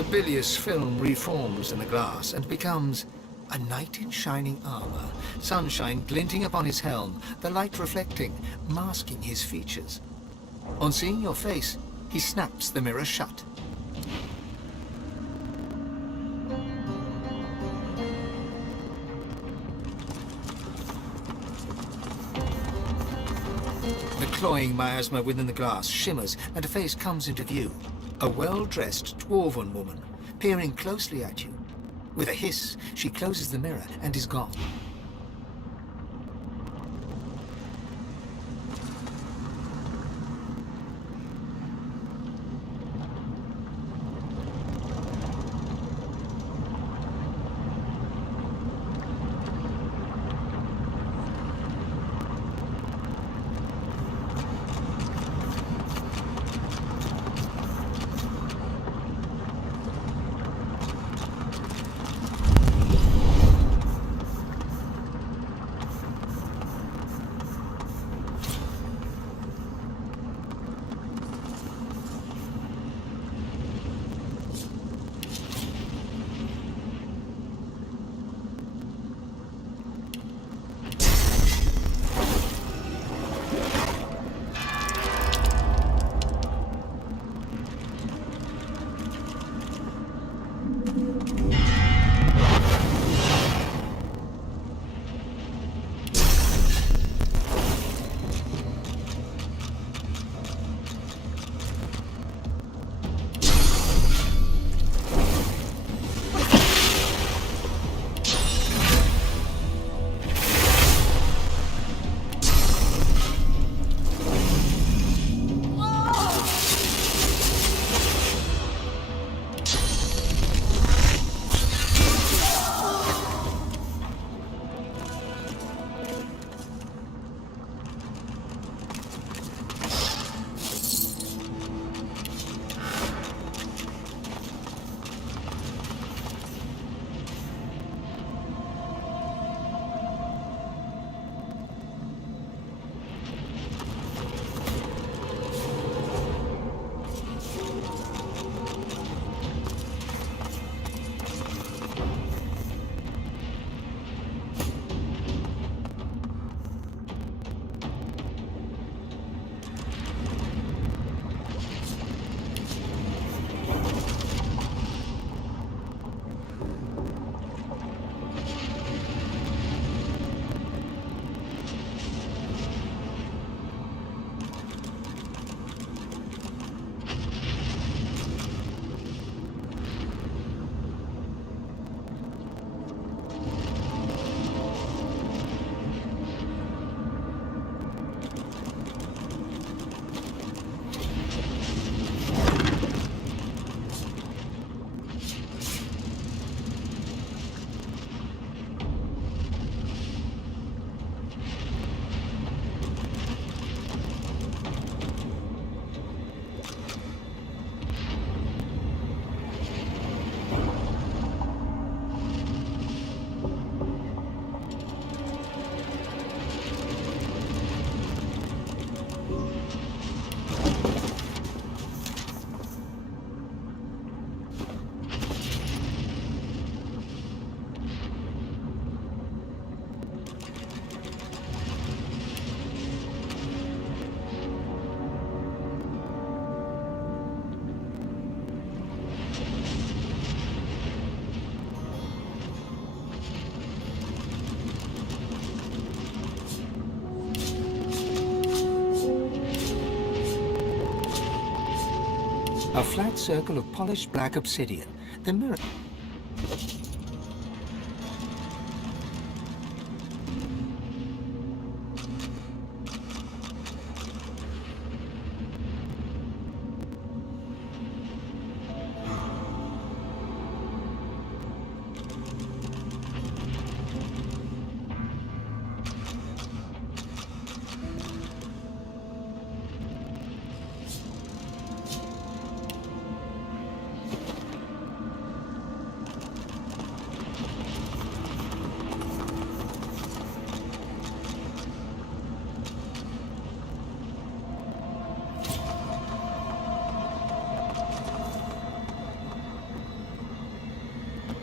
The bilious film reforms in the glass and becomes a knight in shining armor, sunshine glinting upon his helm, the light reflecting, masking his features. On seeing your face, he snaps the mirror shut. The cloying miasma within the glass shimmers, and a face comes into view. A well-dressed dwarven woman, peering closely at you. With a hiss, she closes the mirror and is gone. A flat circle of polished black obsidian. The mirror...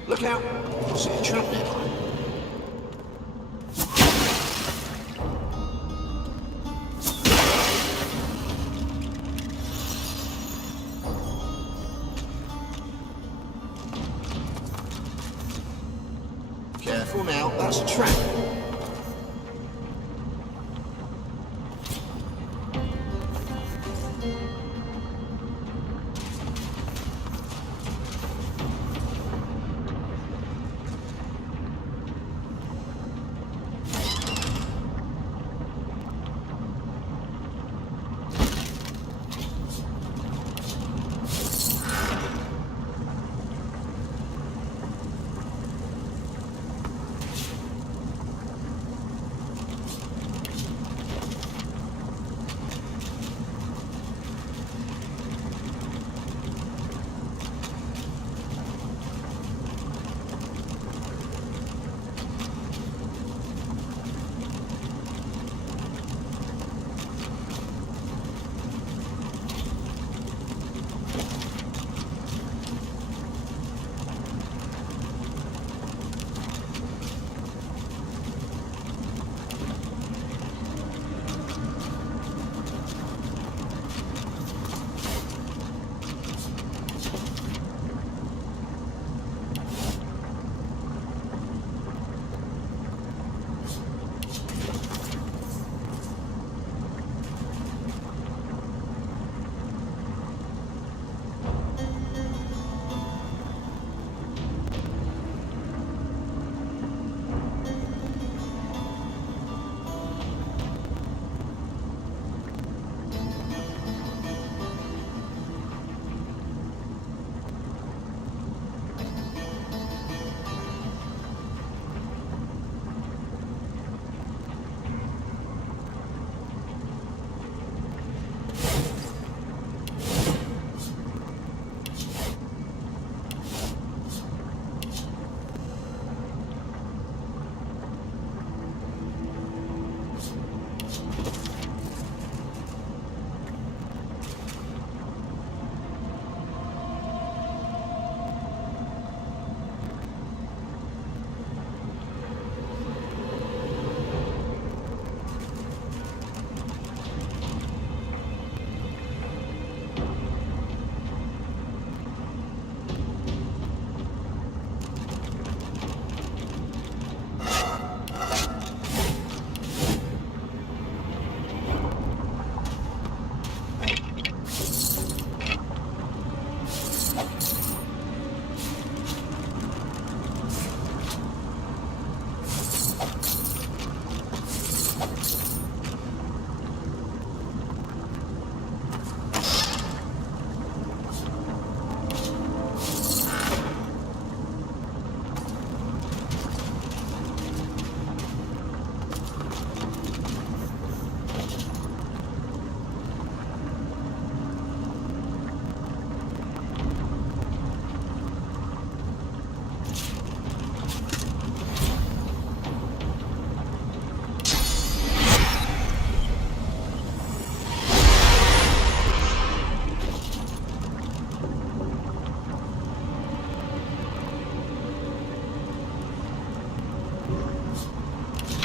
Look out! I see a trap there. Careful now, that's a trap.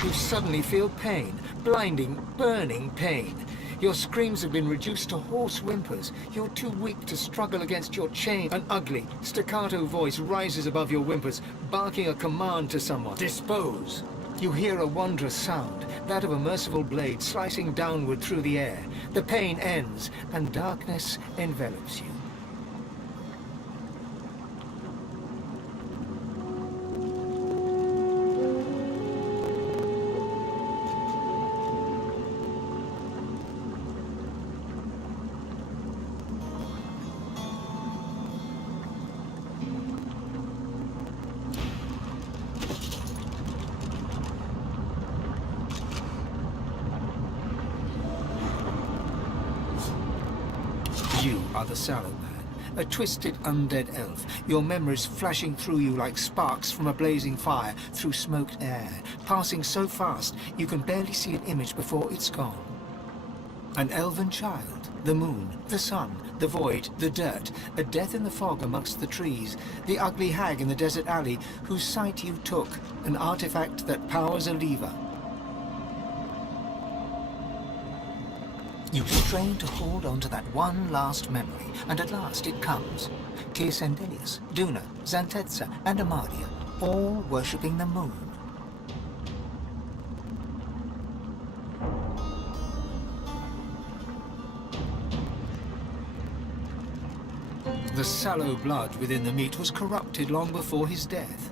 You suddenly feel pain, blinding, burning pain. Your screams have been reduced to hoarse whimpers. You're too weak to struggle against your chain. An ugly, staccato voice rises above your whimpers, barking a command to someone. Dispose! You hear a wondrous sound, that of a merciful blade slicing downward through the air. The pain ends, and darkness envelops you. You are the Sallow Man, a twisted undead elf, your memories flashing through you like sparks from a blazing fire through smoked air, passing so fast you can barely see an image before it's gone. An elven child, the moon, the sun, the void, the dirt, a death in the fog amongst the trees, the ugly hag in the desert alley whose sight you took, an artifact that powers a lever. You strain to hold on to that one last memory, and at last it comes. Tir Sendelius, Duna, Zantetza, and Amadia, all worshipping the moon. The sallow blood within the meat was corrupted long before his death.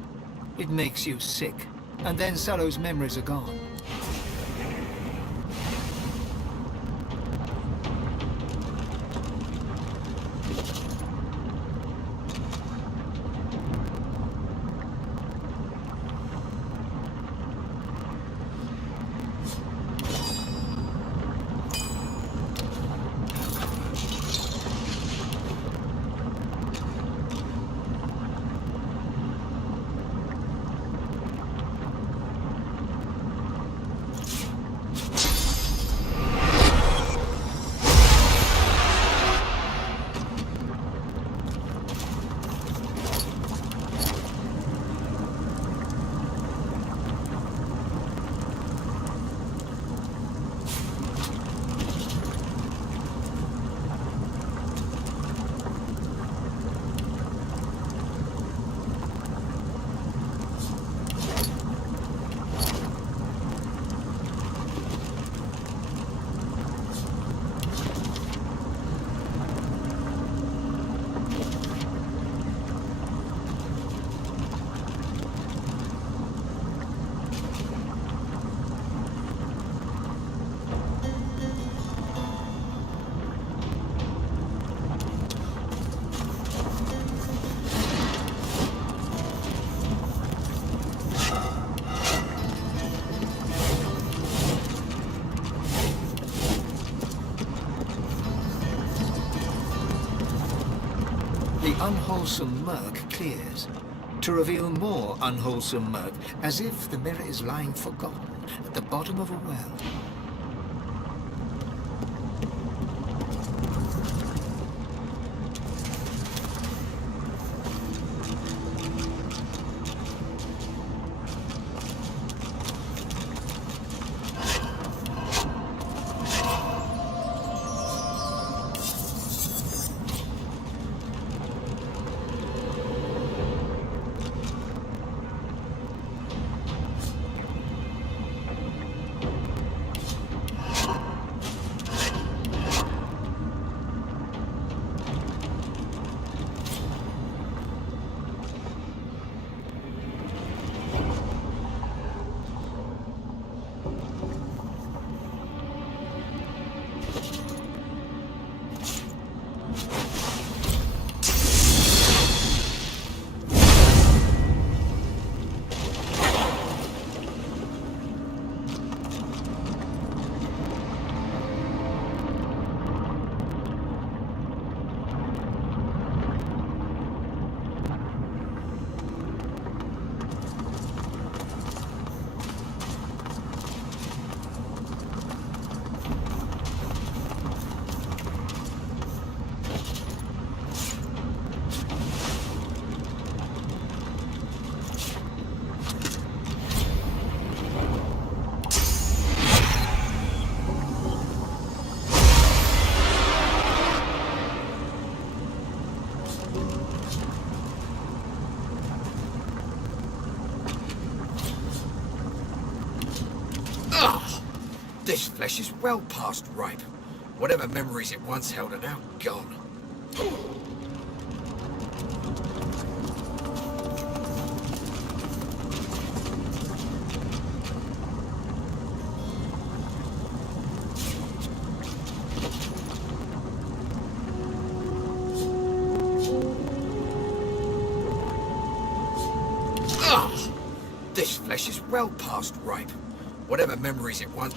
It makes you sick, and then Sallow's memories are gone. The unwholesome murk clears, to reveal more unwholesome murk, as if the mirror is lying forgotten at the bottom of a well. This flesh is well past ripe. Whatever memories it once held are now gone. This flesh is well past ripe. Whatever memories it once...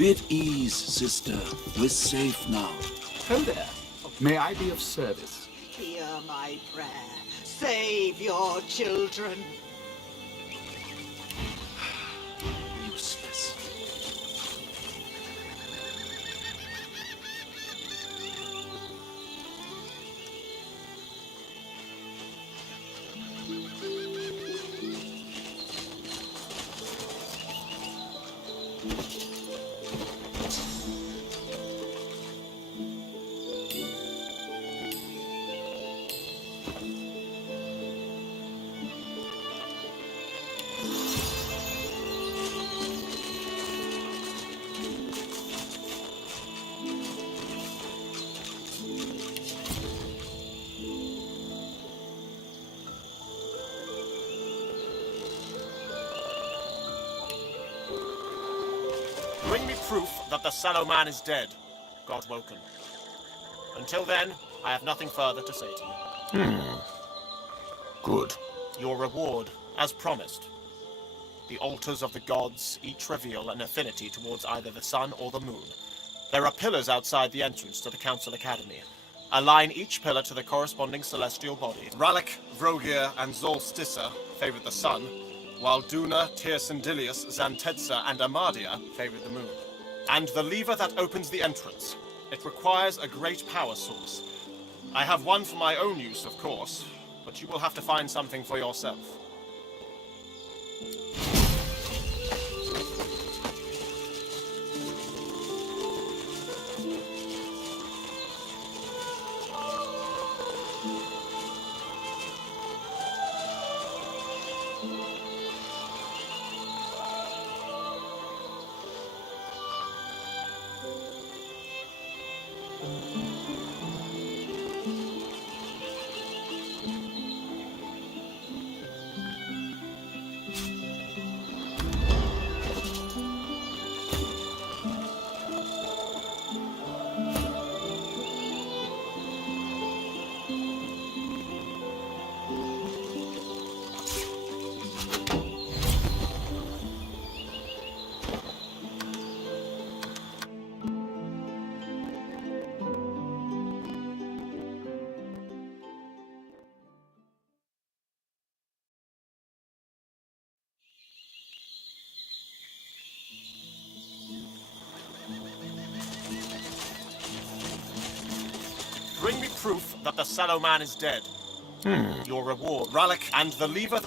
Be at ease, sister. We're safe now. Hello there. May I be of service? Hear my prayer. Save your children. Useless. Bring me proof that the sallow man is dead, God woken. Until then, I have nothing further to say to you. Good. Your reward, as promised. The altars of the gods each reveal an affinity towards either the sun or the moon. There are pillars outside the entrance to the Council Academy. Align each pillar to the corresponding celestial body. Rallic, Vrogir, and Zolstissa favored the sun, while Duna, Tyrsendilius, Xantetsa, and Amadia favored the moon. And the lever that opens the entrance. It requires a great power source. I have one for my own use, of course, but you will have to find something for yourself. Bring me proof that the sallow man is dead. Your reward, Rallic, and the lever...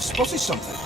I've spotted something.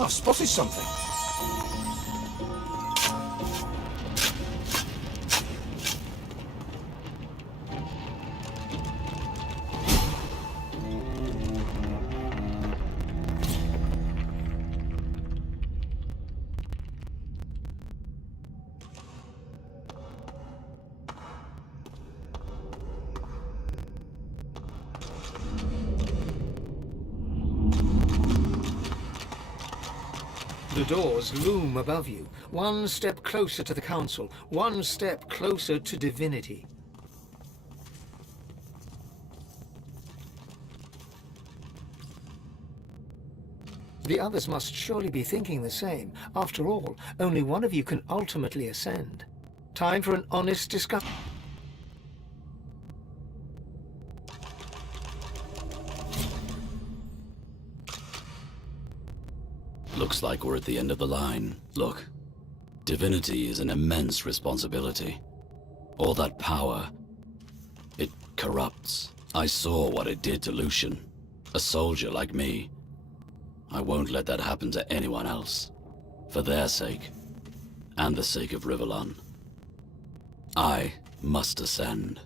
I've spotted something. The doors loom above you, one step closer to the Council, one step closer to divinity. The others must surely be thinking the same. After all, only one of you can ultimately ascend. Time for an honest discussion. Looks like we're at the end of the line. Look, divinity is an immense responsibility. All that power, it corrupts. I saw what it did to Lucian, a soldier like me. I won't let that happen to anyone else. For their sake, and the sake of Rivellon. I must ascend.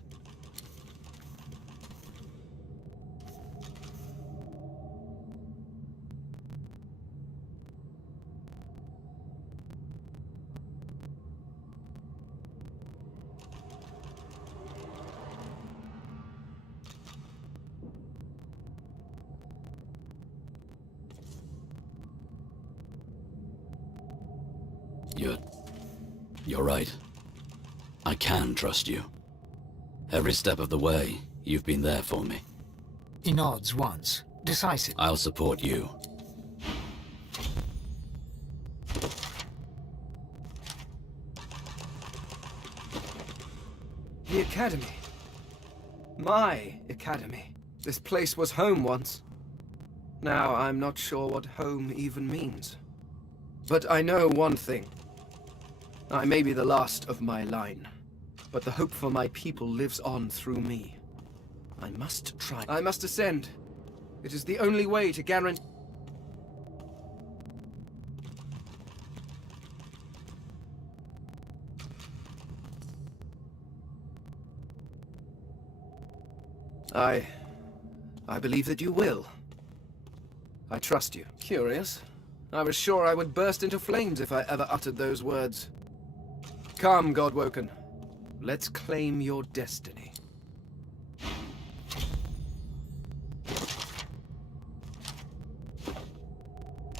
You're right. I can trust you. Every step of the way, you've been there for me. He nods once, decisive. I'll support you. The Academy. My Academy. This place was home once. Now, I'm not sure what home even means. But I know one thing. I may be the last of my line, but the hope for my people lives on through me. I must try. I must ascend. It is the only way to guarantee... I believe that you will. I trust you. Curious. I was sure I would burst into flames if I ever uttered those words. Come, Godwoken. Let's claim your destiny.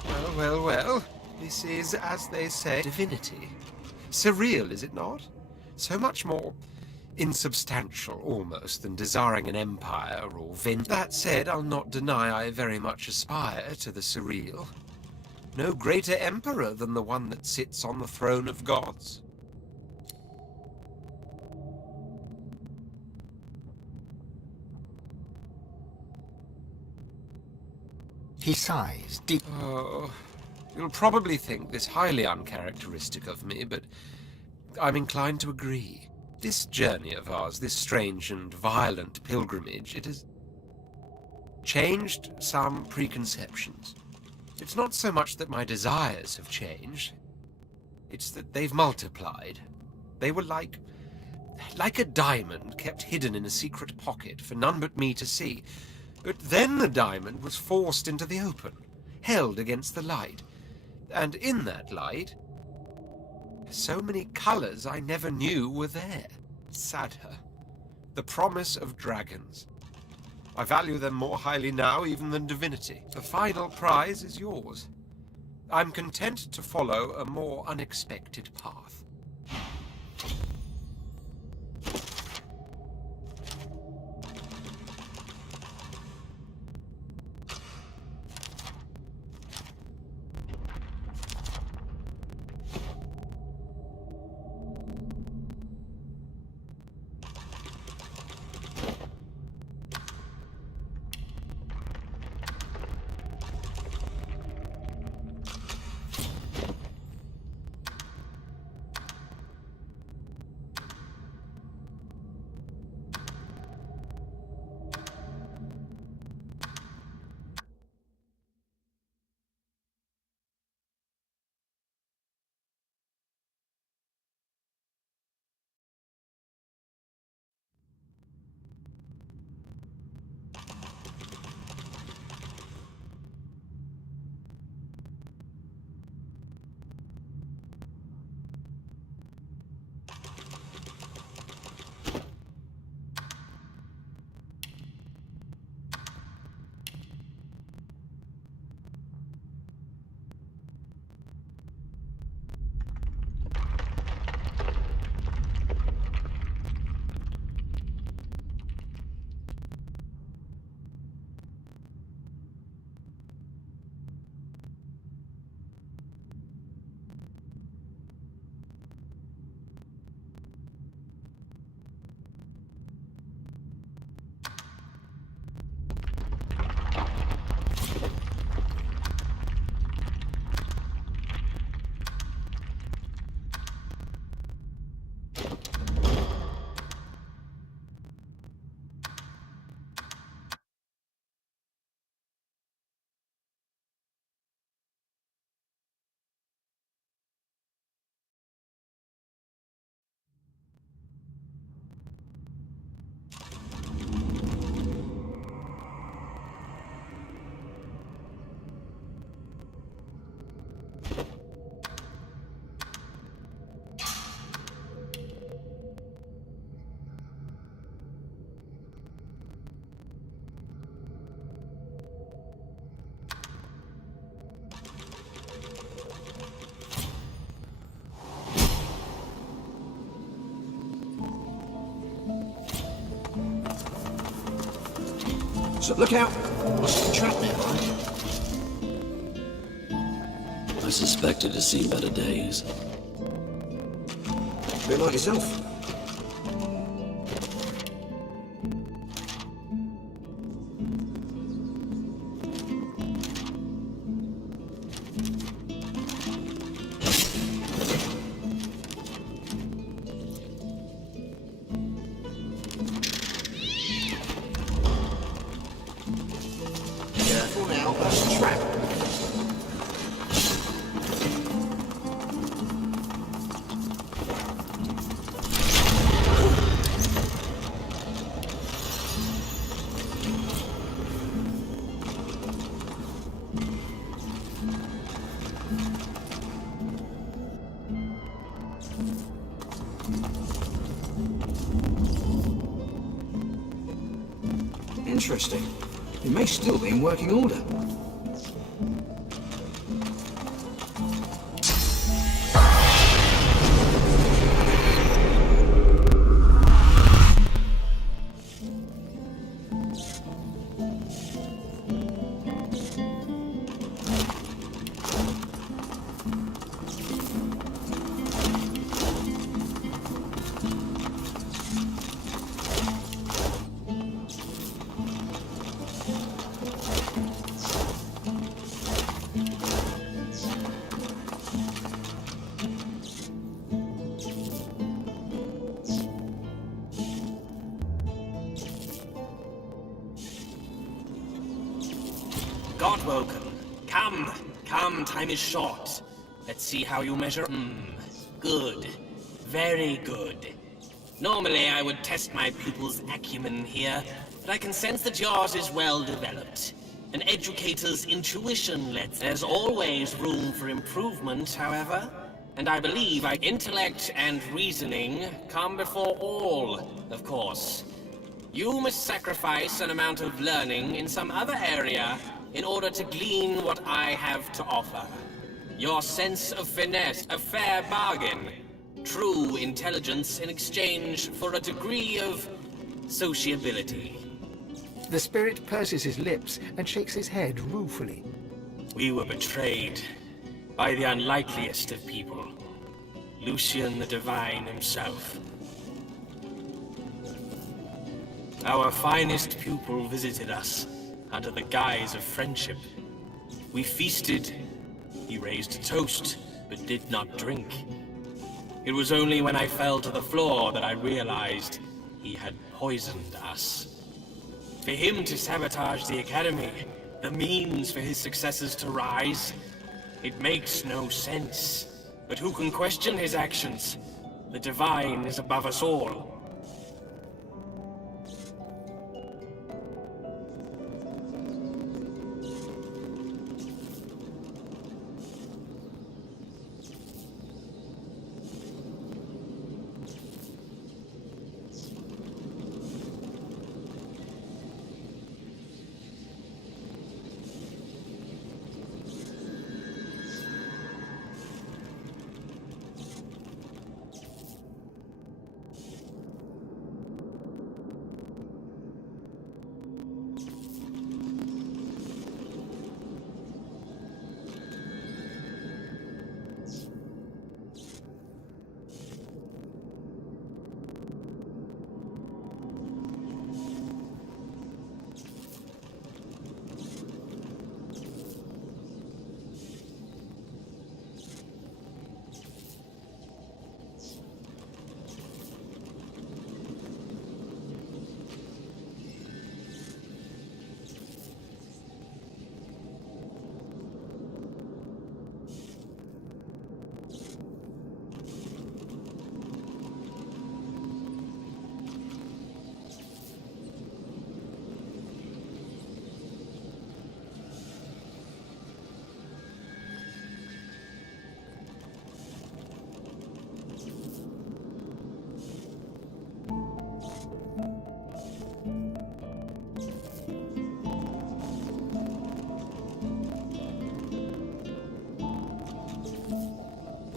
Well, well, well. This is, as they say, divinity. Surreal, is it not? So much more insubstantial, almost, than desiring an empire or vengeance. That said, I'll not deny I very much aspire to the surreal. No greater emperor than the one that sits on the throne of gods. He sighs deep. Oh, you'll probably think this highly uncharacteristic of me, but I'm inclined to agree. This journey of ours, this strange and violent pilgrimage, it has changed some preconceptions. It's not so much that my desires have changed, it's that they've multiplied. They were like a diamond kept hidden in a secret pocket for none but me to see. But then the diamond was forced into the open, held against the light. And in that light, so many colors I never knew were there. Sadder. The promise of dragons. I value them more highly now even than divinity. The final prize is yours. I'm content to follow a more unexpected path. So look out! Must be trapped nearby. I suspected has seen better days. A bit like yourself. That's a trap. Interesting. It may still be in working order. Godwoken, come, time is short. Let's see how you measure. Good. Very good. Normally I would test my pupil's acumen here, but I can sense that yours is well developed. An educator's intuition lets. There's always room for improvement, however, and I believe intellect and reasoning come before all, of course. You must sacrifice an amount of learning in some other area in order to glean what I have to offer. Your sense of finesse, a fair bargain. True intelligence in exchange for a degree of sociability. The spirit purses his lips and shakes his head ruefully. We were betrayed by the unlikeliest of people. Lucian the Divine himself. Our finest pupil visited us under the guise of friendship. We feasted. He raised a toast, but did not drink. It was only when I fell to the floor that I realized he had poisoned us. For him to sabotage the Academy, the means for his successors to rise, it makes no sense. But who can question his actions? The Divine is above us all.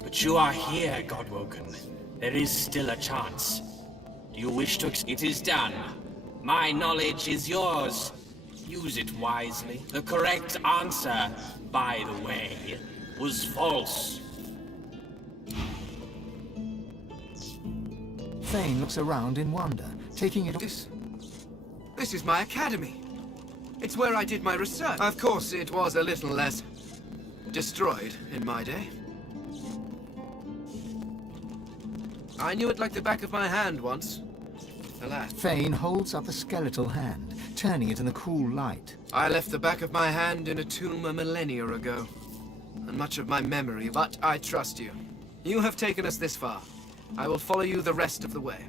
But you are here, Godwoken. There is still a chance. Do you wish to It is done. My knowledge is yours. Use it wisely. The correct answer, by the way, was false. Thane looks around in wonder, taking it... This is my academy. It's where I did my research. Of course, it was a little less destroyed in my day. I knew it like the back of my hand once. Alas. Thane holds up a skeletal hand, turning it in the cool light. I left the back of my hand in a tomb a millennia ago, and much of my memory, but I trust you. You have taken us this far. I will follow you the rest of the way.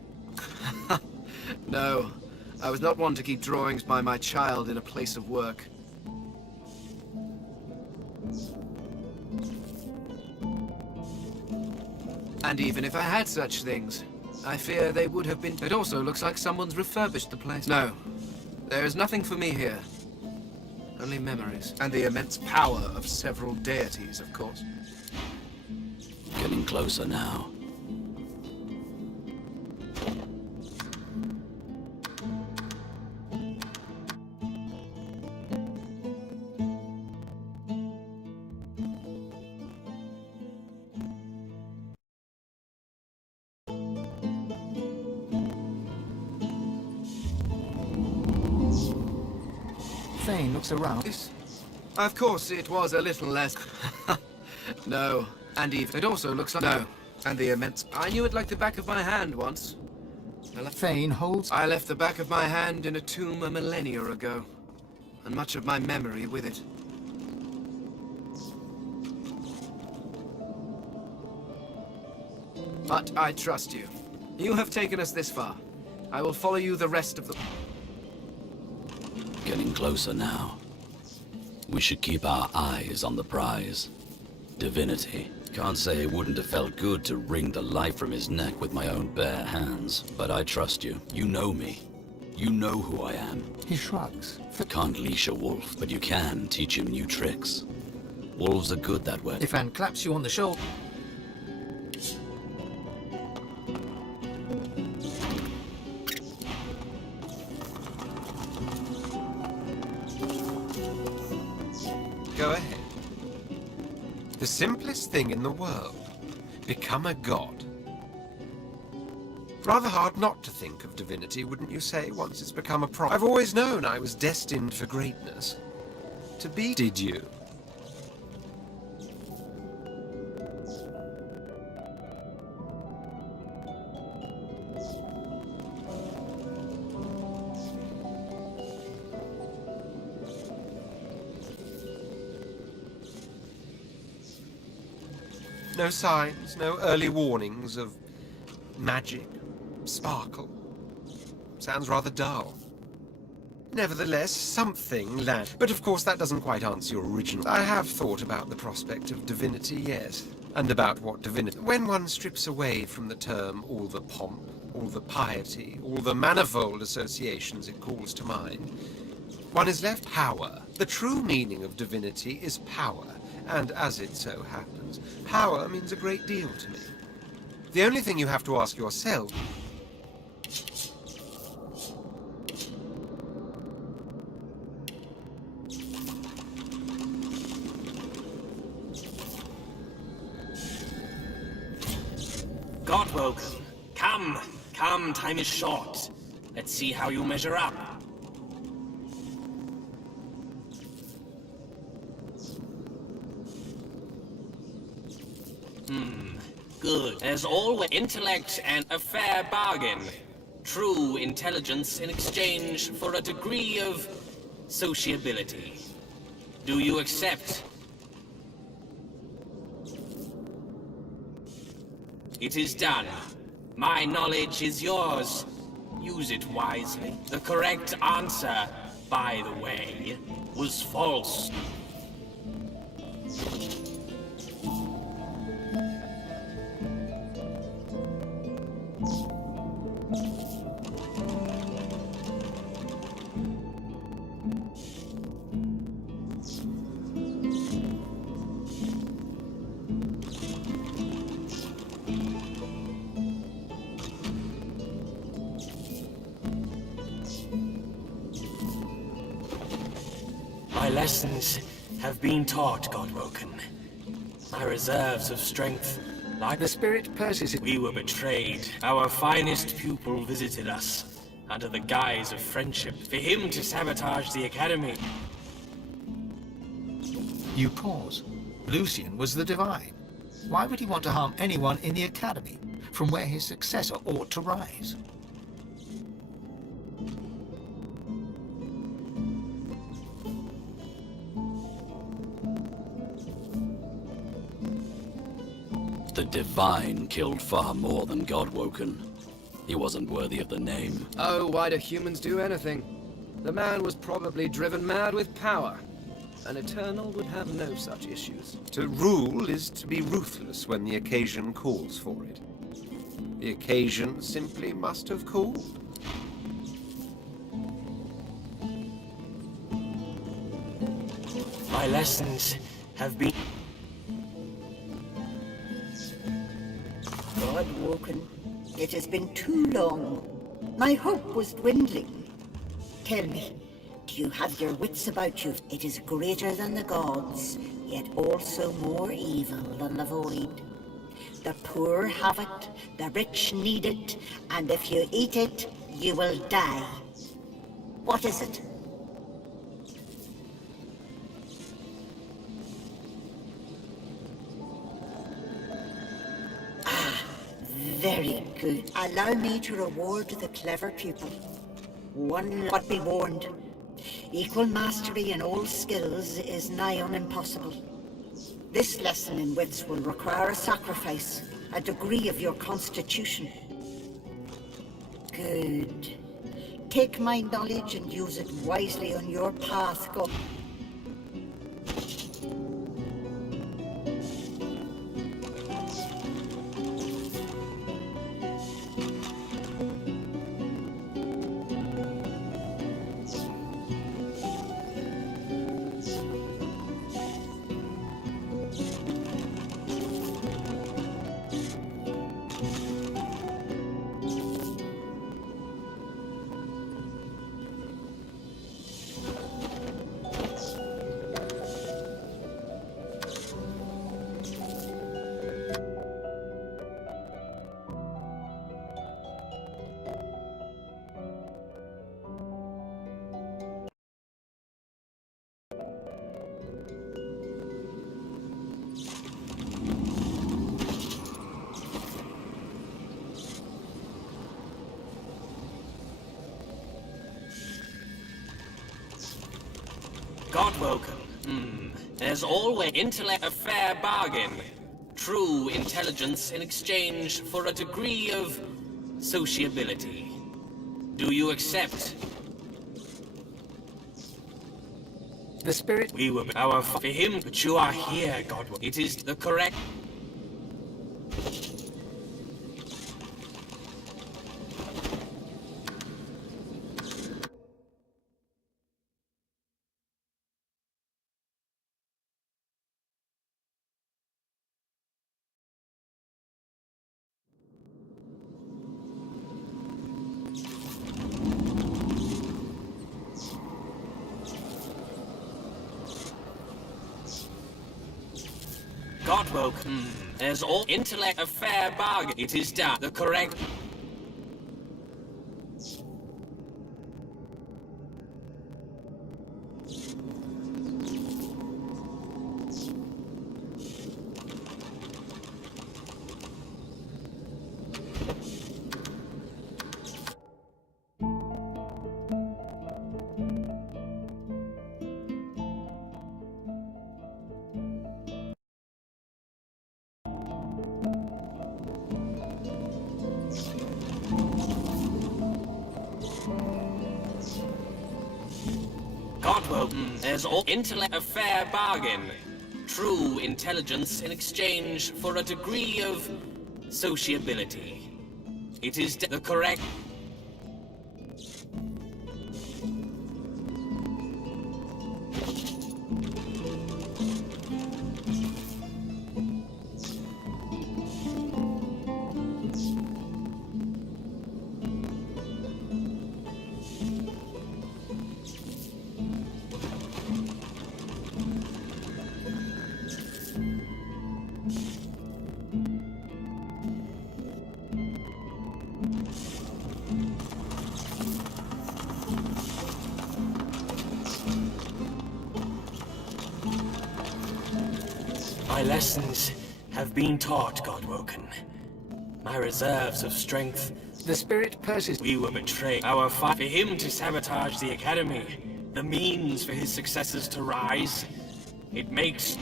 No, I was not one to keep drawings by my child in a place of work. And even if I had such things, I fear they would have been... It also looks like someone's refurbished the place. No, there is nothing for me here. Only memories. And the immense power of several deities, of course. Getting closer now. Thane looks around. Of course, it was a little less... No, and even... It also looks like... No, and the immense... I knew it like the back of my hand once. Thane holds... I left the back of my hand in a tomb a millennia ago, and much of my memory with it. But I trust you. You have taken us this far. I will follow you the rest of the... Getting closer now. We should keep our eyes on the prize. Divinity. Can't say it wouldn't have felt good to wring the life from his neck with my own bare hands, but I trust you. You know me. You know who I am. He shrugs. Can't leash a wolf, but you can teach him new tricks. Wolves are good that way. Ifan claps you on the shoulder. Go ahead. The simplest thing in the world. Become a god. Rather hard not to think of divinity, wouldn't you say, once it's become a problem? I've always known I was destined for greatness. To be... Did you? No signs, no early warnings of magic, sparkle. Sounds rather dull. Nevertheless, something landed. But of course that doesn't quite answer your original. I have thought about the prospect of divinity, yes. And about what divinity... When one strips away from the term all the pomp, all the piety, all the manifold associations it calls to mind, one is left power. The true meaning of divinity is power. And as it so happens, power means a great deal to me. The only thing you have to ask yourself... God woken. Come, come, time is short. Let's see how you measure up. Good. As always, intellect and a fair bargain. True intelligence in exchange for a degree of sociability. Do you accept? It is done. My knowledge is yours. Use it wisely. The correct answer, by the way, was false. My lessons have been taught, Godwoken. My reserves of strength, like The spirit purses. we were betrayed. Our finest pupil visited us, under the guise of friendship, for him to sabotage the Academy. You pause. Lucian was the divine. Why would he want to harm anyone in the Academy, from where his successor ought to rise? The Divine killed far more than Godwoken. He wasn't worthy of the name. Oh, why do humans do anything? The man was probably driven mad with power. An Eternal would have no such issues. To rule is to be ruthless when the occasion calls for it. The occasion simply must have called. My lessons have been... Godwoken, it has been too long. My hope was dwindling. Tell me, do you have your wits about you? It is greater than the gods, yet also more evil than the void. The poor have it, the rich need it, and if you eat it, you will die. What is it? Very good. Allow me to reward the clever pupil. One but be warned. Equal mastery in all skills is nigh on impossible. This lesson in wits will require a sacrifice, a degree of your constitution. Good. Take my knowledge and use it wisely on your path, God. Godwoken. There's always intellect a fair bargain. True intelligence in exchange for a degree of sociability. Do you accept? The spirit... We were our for him, but you are here, Godwoken. It is the correct... Godwoken. There's all intellect a fair bargain. It is done. The correct... Godwoken. There's all intellect a fair bargain. True intelligence in exchange for a degree of sociability. It is the correct... My lessons have been taught, Godwoken. My reserves of strength... The spirit purses... We were betrayed. Our fight for him to sabotage the Academy. The means for his successors to rise. It makes...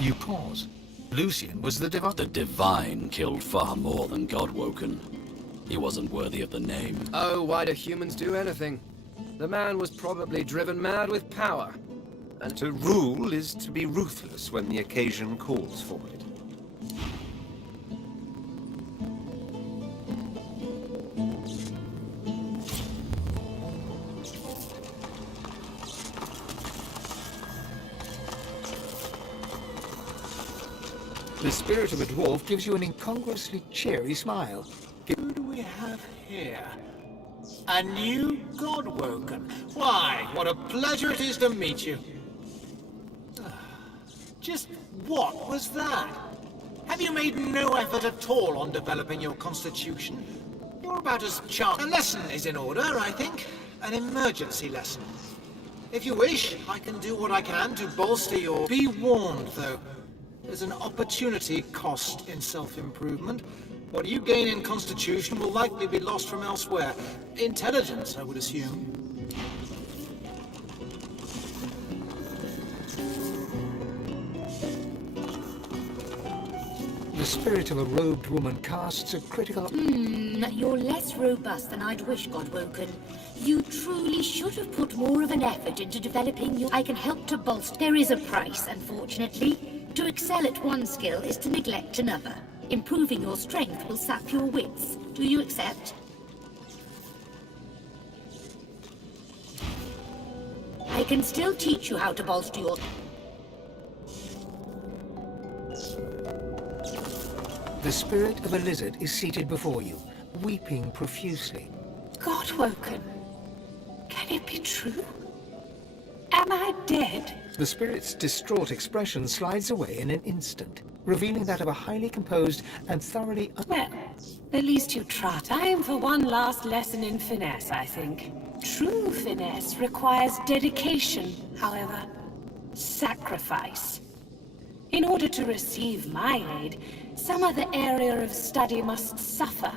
You pause. Lucian was the divine. The Divine killed far more than Godwoken. He wasn't worthy of the name. Oh, why do humans do anything? The man was probably driven mad with power. And To rule is to be ruthless when the occasion calls for it. The spirit of a dwarf gives you an incongruously cheery smile. Who do we have here? A new Godwoken. Why, what a pleasure it is to meet you. Just what was that? Have you made no effort at all on developing your constitution? You're about as charming. A lesson is in order, I think. An emergency lesson. If you wish, I can do what I can to bolster your... Be warned, though. There's an opportunity cost in self-improvement. What you gain in constitution will likely be lost from elsewhere. Intelligence, I would assume. The spirit of a robed woman casts a critical... You're less robust than I'd wish, Godwoken. You truly should have put more of an effort into developing your... I can help to bolster... There is a price, unfortunately. To excel at one skill is to neglect another. Improving your strength will sap your wits. Do you accept? I can still teach you how to bolster your... The spirit of a lizard is seated before you, weeping profusely. Godwoken. Can it be true? Am I dead? The spirit's distraught expression slides away in an instant, revealing that of a highly composed and thoroughly... Well, at least you tried. Time for one last lesson in finesse, I think. True finesse requires dedication, however. Sacrifice. In order to receive my aid, some other area of study must suffer.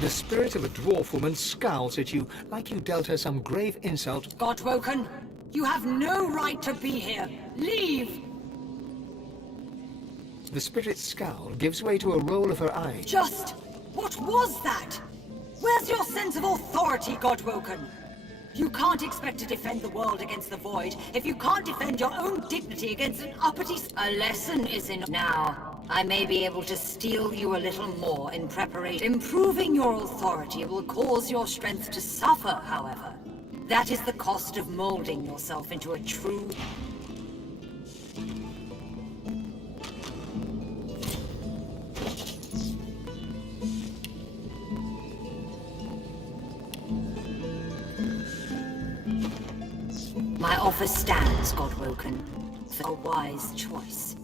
The spirit of a dwarf woman scowls at you like you dealt her some grave insult. Godwoken, you have no right to be here. Leave! The spirit's scowl gives way to a roll of her eyes. Just what was that? Where's your sense of authority, Godwoken? You can't expect to defend the world against the Void if you can't defend your own dignity against an uppity... A lesson is in... Now, I may be able to steal you a little more in preparation. Improving your authority will cause your strength to suffer, however. That is the cost of molding yourself into a true... My offer stands, Godwoken. For a wise choice.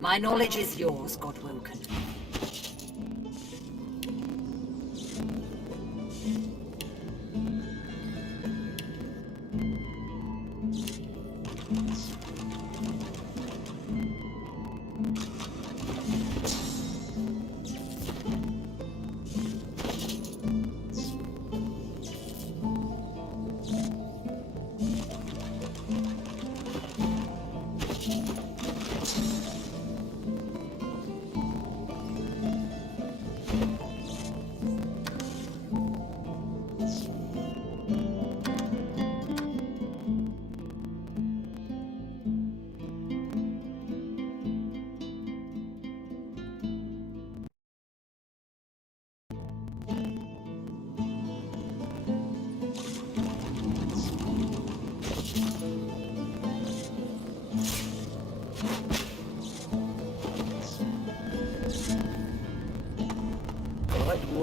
My knowledge is yours, Godwoken.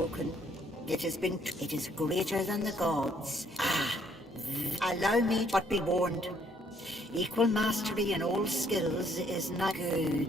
woken. It is greater than the gods. Allow me but be warned. Equal mastery in all skills is not good.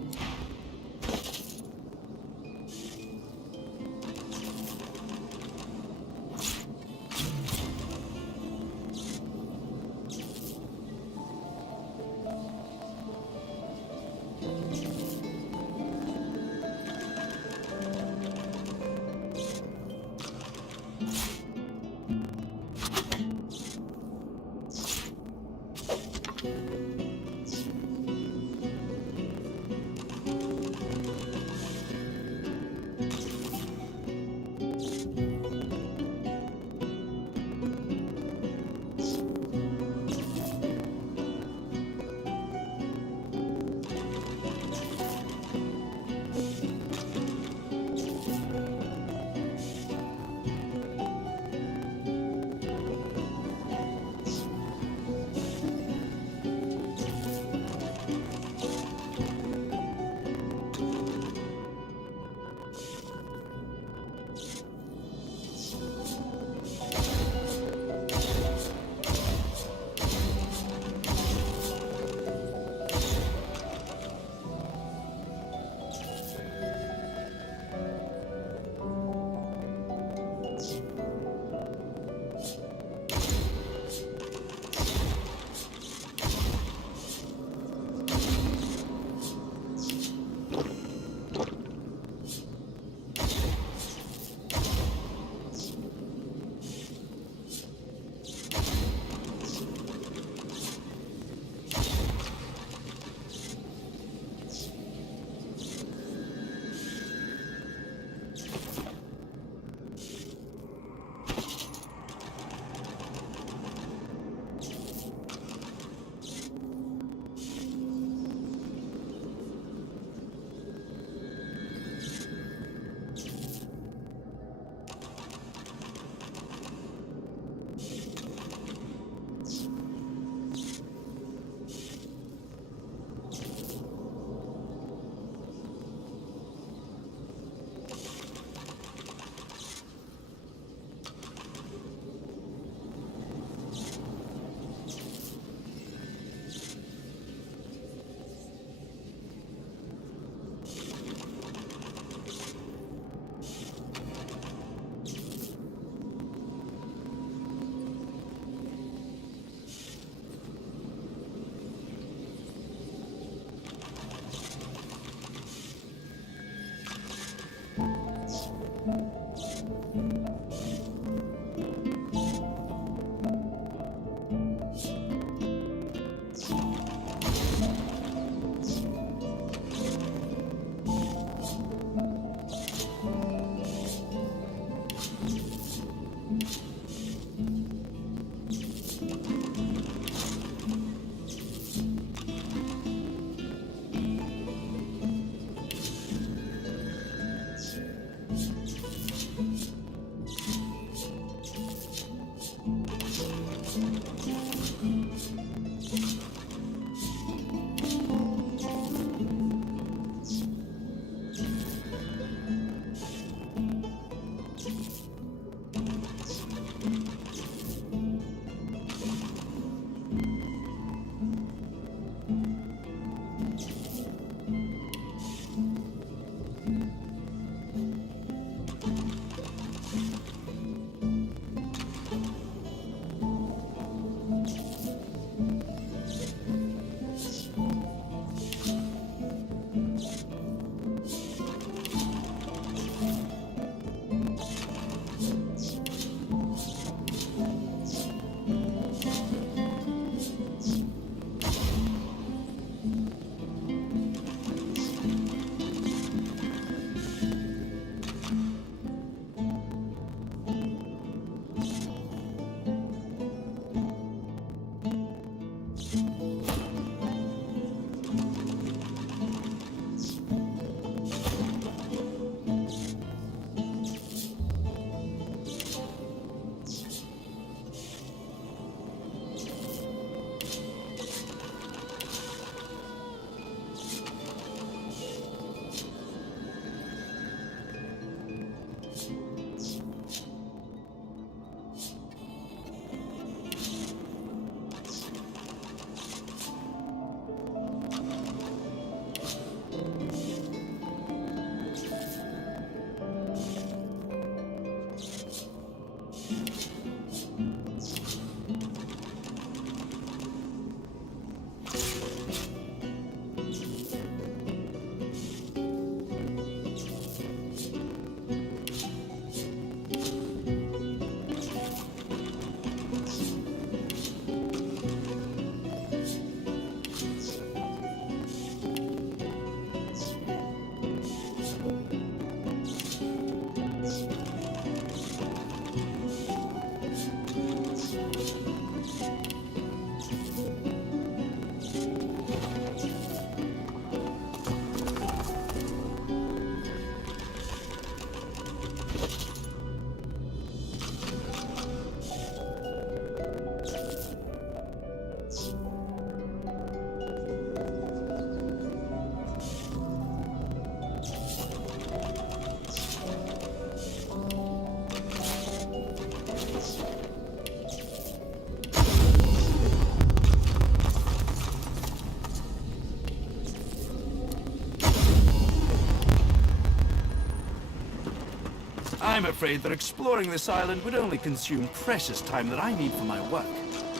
I'm afraid that exploring this island would only consume precious time that I need for my work.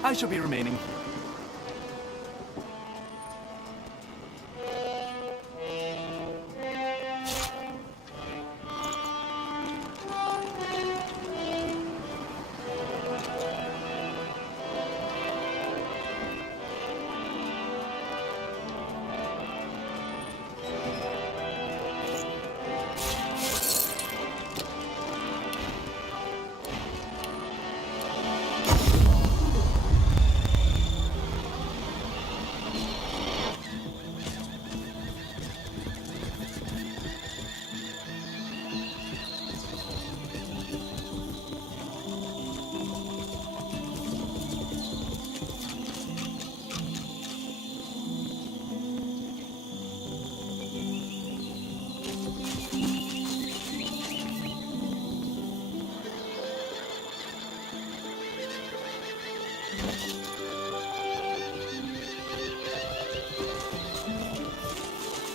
I shall be remaining here.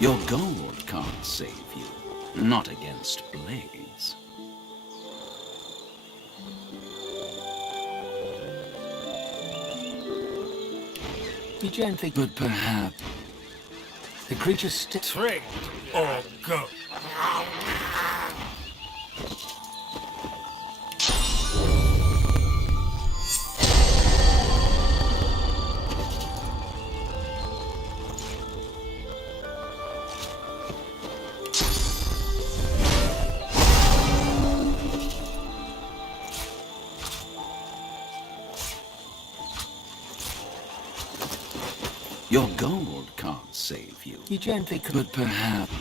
Your gold can't save you. Not against blades. Be gently. But perhaps... The creature's still... Trade or go. Your gold can't save you. Be gently. But perhaps...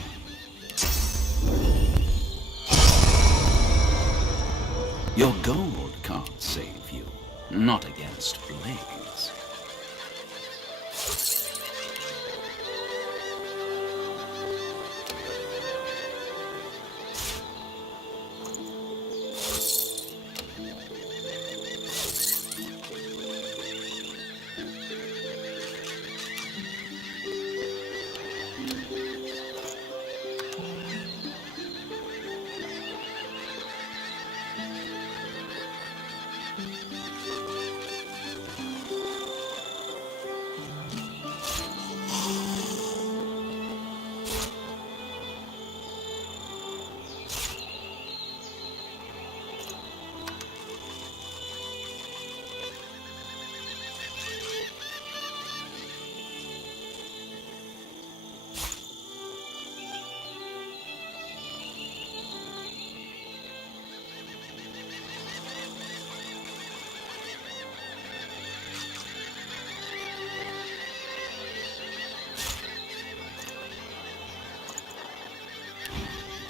Your gold can't save you. Not against blades.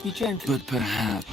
Be gentle. But perhaps...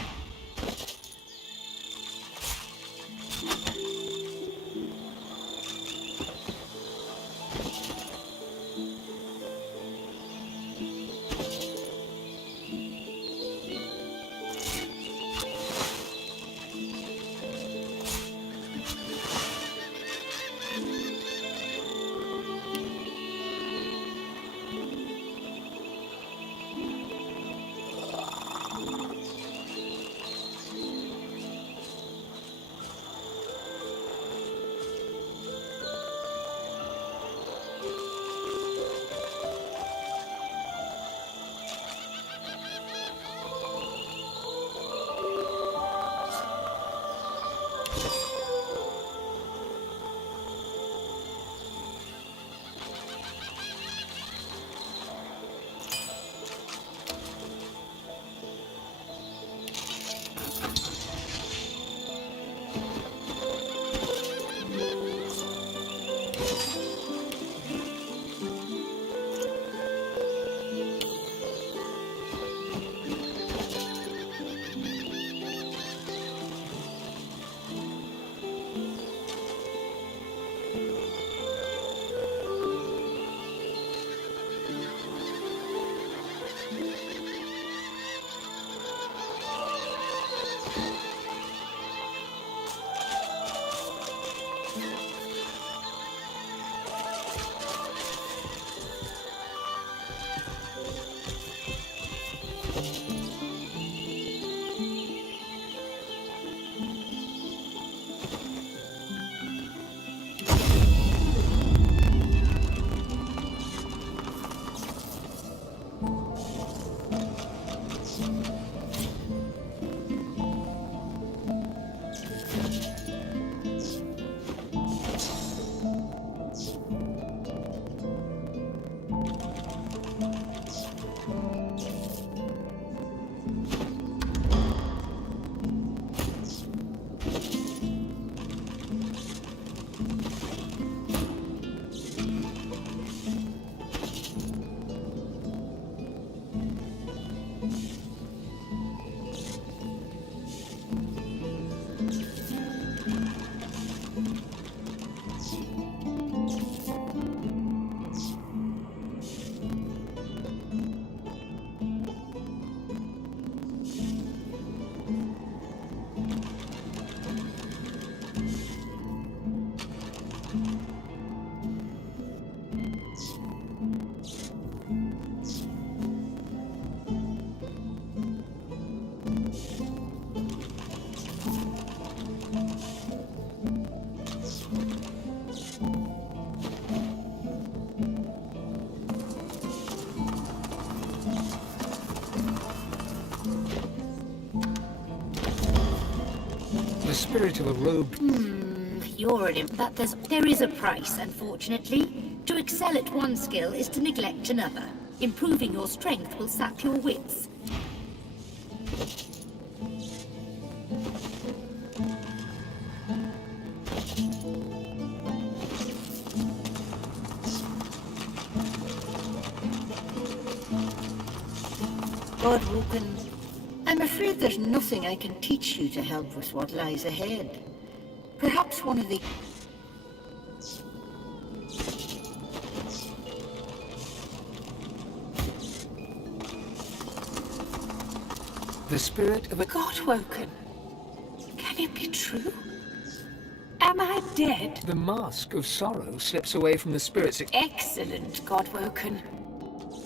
The spirit of a rogue... You're an imp. There is a price, unfortunately. To excel at one skill is to neglect another. Improving your strength will sap your wits. Godwoken, I'm afraid there's nothing I can teach you to help with what lies ahead. Perhaps one of the... The spirit of a... Godwoken. Can it be true? Am I dead? The mask of sorrow slips away from the spirit's... Excellent, Godwoken.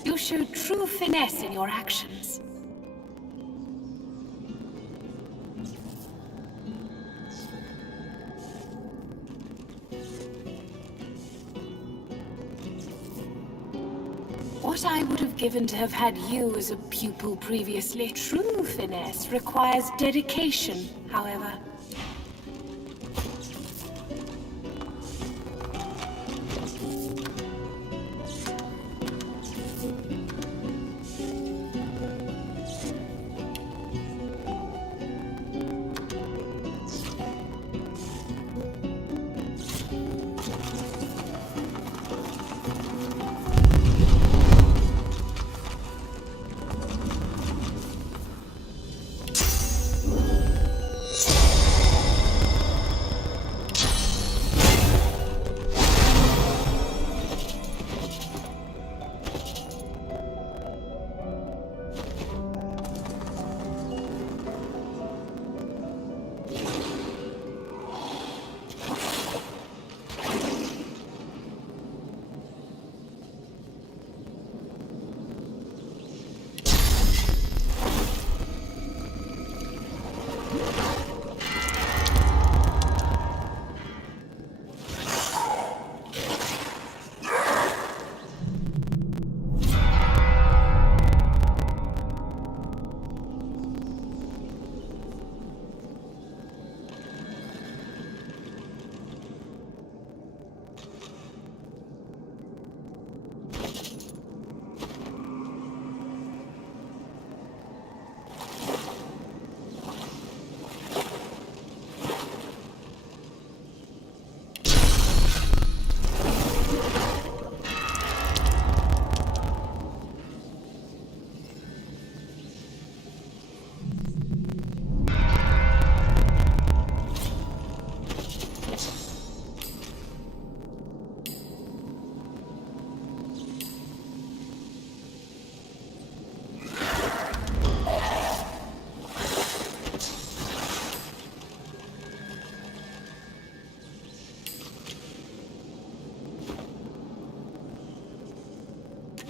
You showed true finesse in your actions. What I would have given to have had you as a pupil previously. True finesse requires dedication, however.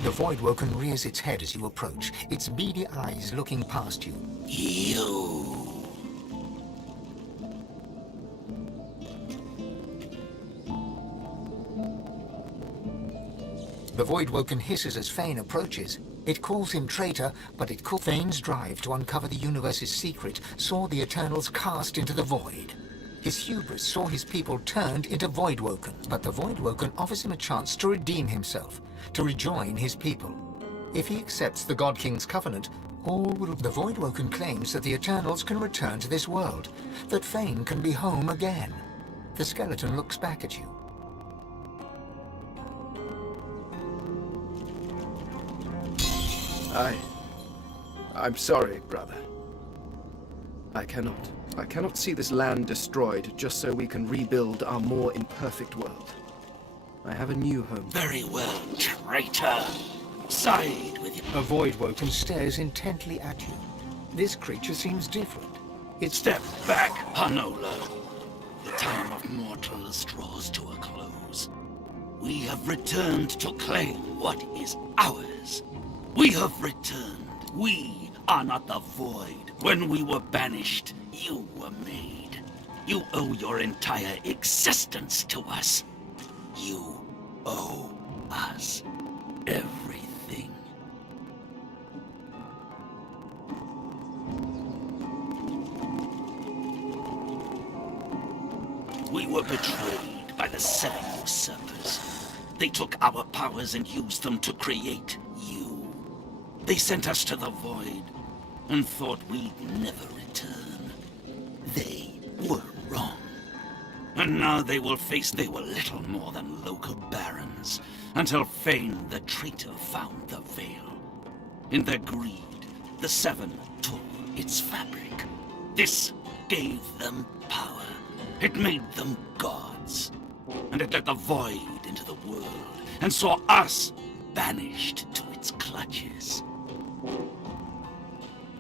The Voidwoken rears its head as you approach, its beady eyes looking past you. You. The Voidwoken hisses as Fane approaches. It calls him traitor, but Fane's drive to uncover the universe's secret saw the Eternals cast into the Void. His hubris saw his people turned into Voidwoken, but the Voidwoken offers him a chance to redeem himself, to rejoin his people. If he accepts the God King's covenant, all will... The Voidwoken claims that the Eternals can return to this world, that Fane can be home again. The skeleton looks back at you. I'm sorry, brother. I cannot see this land destroyed just so we can rebuild our more imperfect world. I have a new home. Very well, traitor. Side with you. A Voidwoken stares intently at you. This creature seems different. It Step back, Hanola. The time of mortals draws to a close. We have returned to claim what is ours. We have returned. We are not the Void. When we were banished, you were made. You owe your entire existence to us. You owe us everything. We were betrayed by the 7 usurpers. They took our powers and used them to create you. They sent us to the void and thought we'd never return. They were wrong. And now they will face they were little more than local barons, until Fane the traitor found the veil. In their greed, the 7 tore its fabric. This gave them power. It made them gods. And it let the void into the world, and saw us banished to its clutches.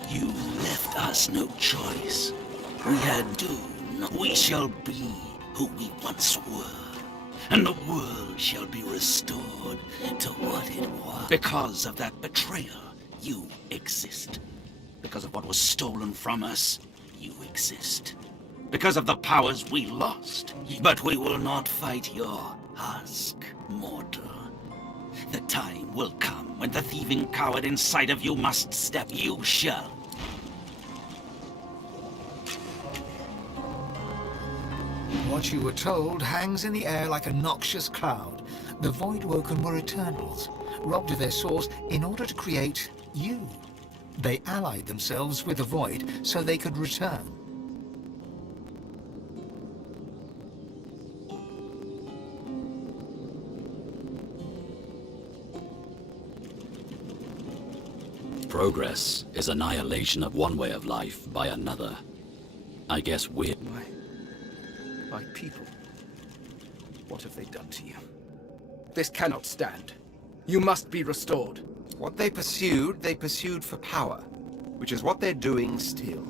You left us no choice. We had doom. We shall be who we once were, and the world shall be restored to what it was. Because of that betrayal, you exist. Because of what was stolen from us, you exist. Because of the powers we lost. But we will not fight your husk, mortal. The time will come when the thieving coward inside of you must step. You shall. What you were told hangs in the air like a noxious cloud. The Voidwoken were Eternals, robbed of their source in order to create you. They allied themselves with the Void so they could return. Progress is annihilation of one way of life by another. I guess we're... My people. What have they done to you? This cannot stand. You must be restored. What they pursued for power, which is what they're doing still.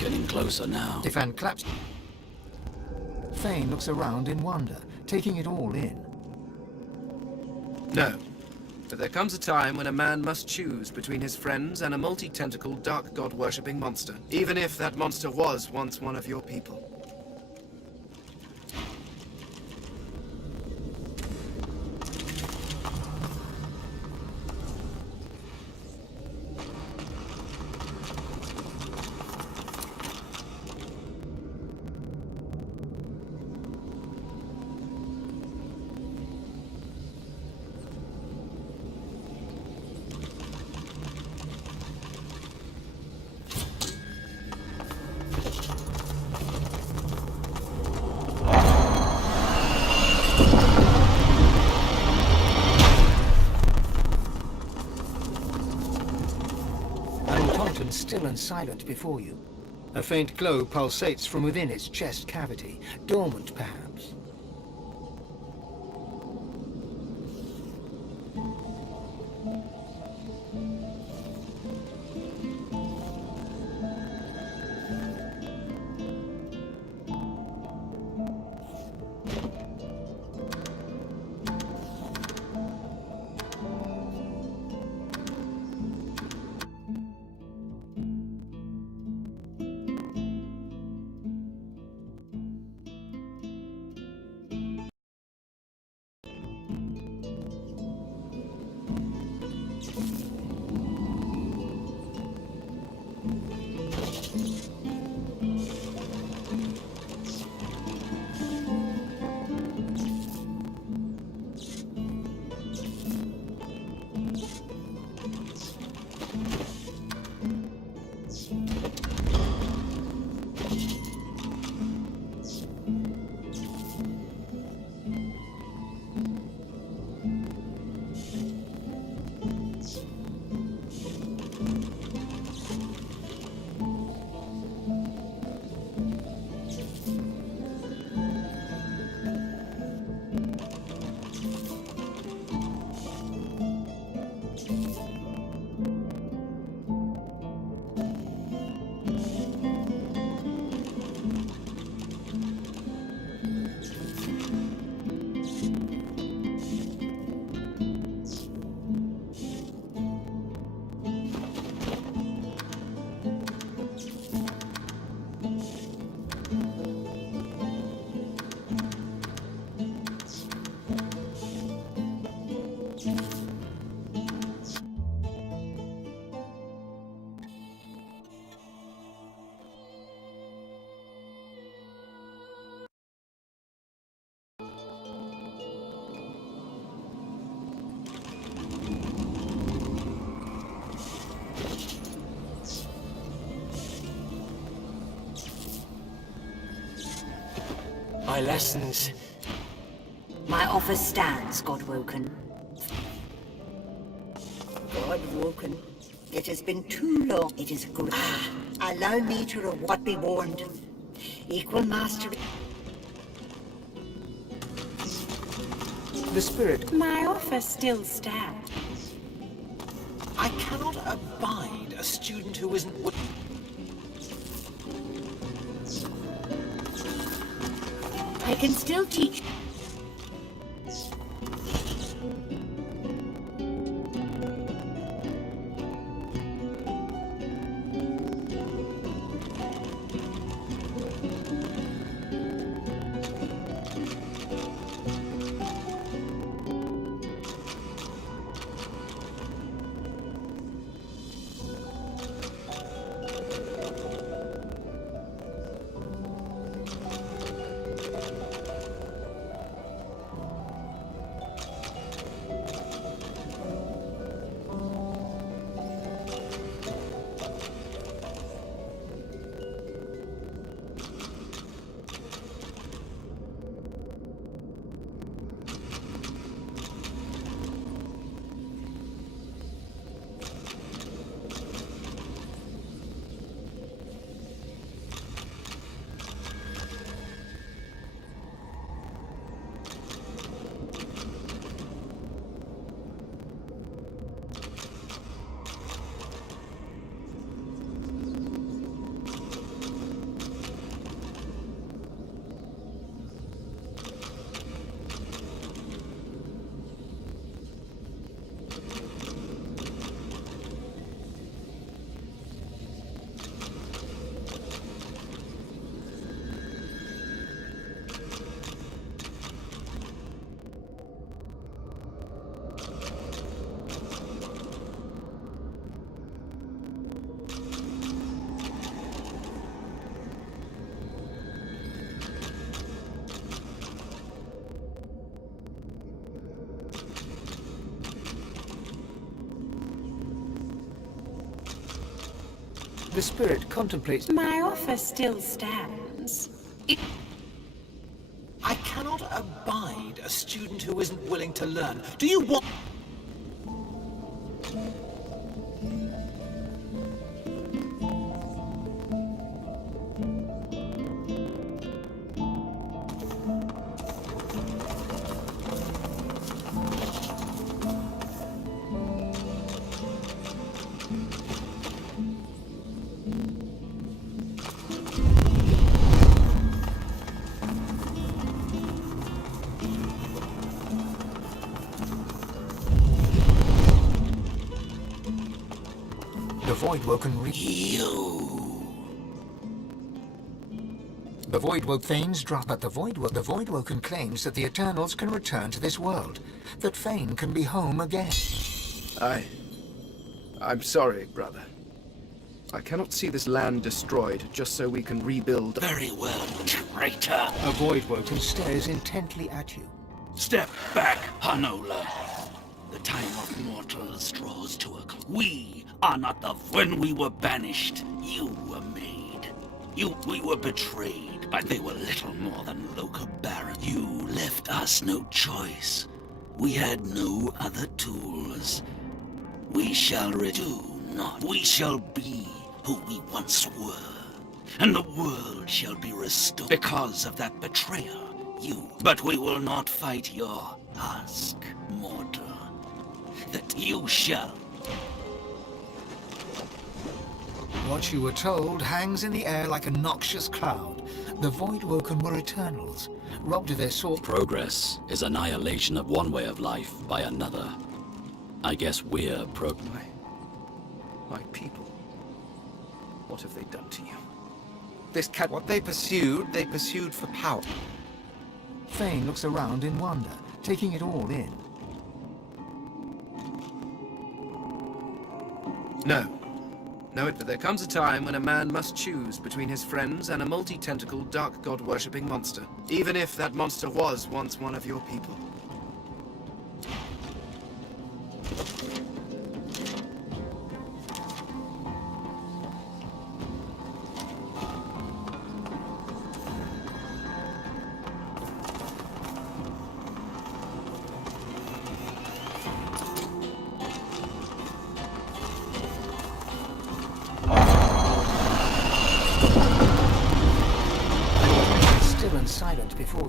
Getting closer now. Defan claps. Fane looks around in wonder, taking it all in. No. But there comes a time when a man must choose between his friends and a multi-tentacled dark god-worshipping monster, even if that monster was once one of your people. Still and silent before you. A faint glow pulsates from within its chest cavity, dormant perhaps. My lessons. My offer stands, Godwoken. Godwoken. It has been too long. It is good. Allow me to what be warned. Equal mastery. The spirit. My offer still stands. I cannot abide a student who isn't... I can still teach. The spirit contemplates... My offer still stands. I cannot abide a student who isn't willing to learn. Do you want... The Voidwoken The Voidwoke Thanes drop at the Voidwoke. The Voidwoken claims that the Eternals can return to this world, that Thane can be home again. I'm sorry, brother. I cannot see this land destroyed just so we can rebuild... Very well, traitor. A Voidwoken stares intently at you. Step back, Hanola. The time of mortals draws to a close. We are not the... When we were banished, you were made. We were betrayed, but they were little more than local barons. You left us no choice. We had no other tools. We shall do not. We shall be who we once were. And the world shall be restored. Because of that betrayal, you. But we will not fight your ask, mortal. That you shall. What you were told hangs in the air like a noxious cloud. The Voidwoken were Eternals, robbed of their soul. Progress is annihilation of one way of life by another. I guess we're My people. What have they done to you? This cat... What they pursued for power. Thane looks around in wonder, taking it all in. No. Know it, but there comes a time when a man must choose between his friends and a multi-tentacled dark god-worshipping monster, even if that monster was once one of your people. silent before you.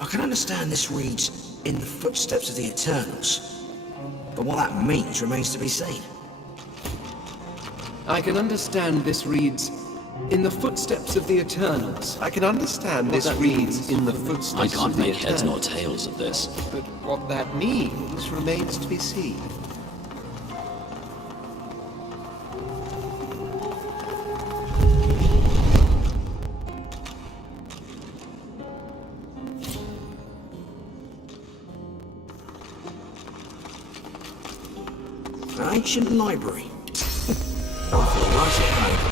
I can understand this reads, "In the footsteps of the Eternals." But what that means remains to be seen. I can understand this reads, "In the footsteps of the Eternals." I can understand this reads, "In the footsteps I of can't the make heads nor Eternals." tails of this. But what that means remains to be seen. An ancient library. I feel right at home.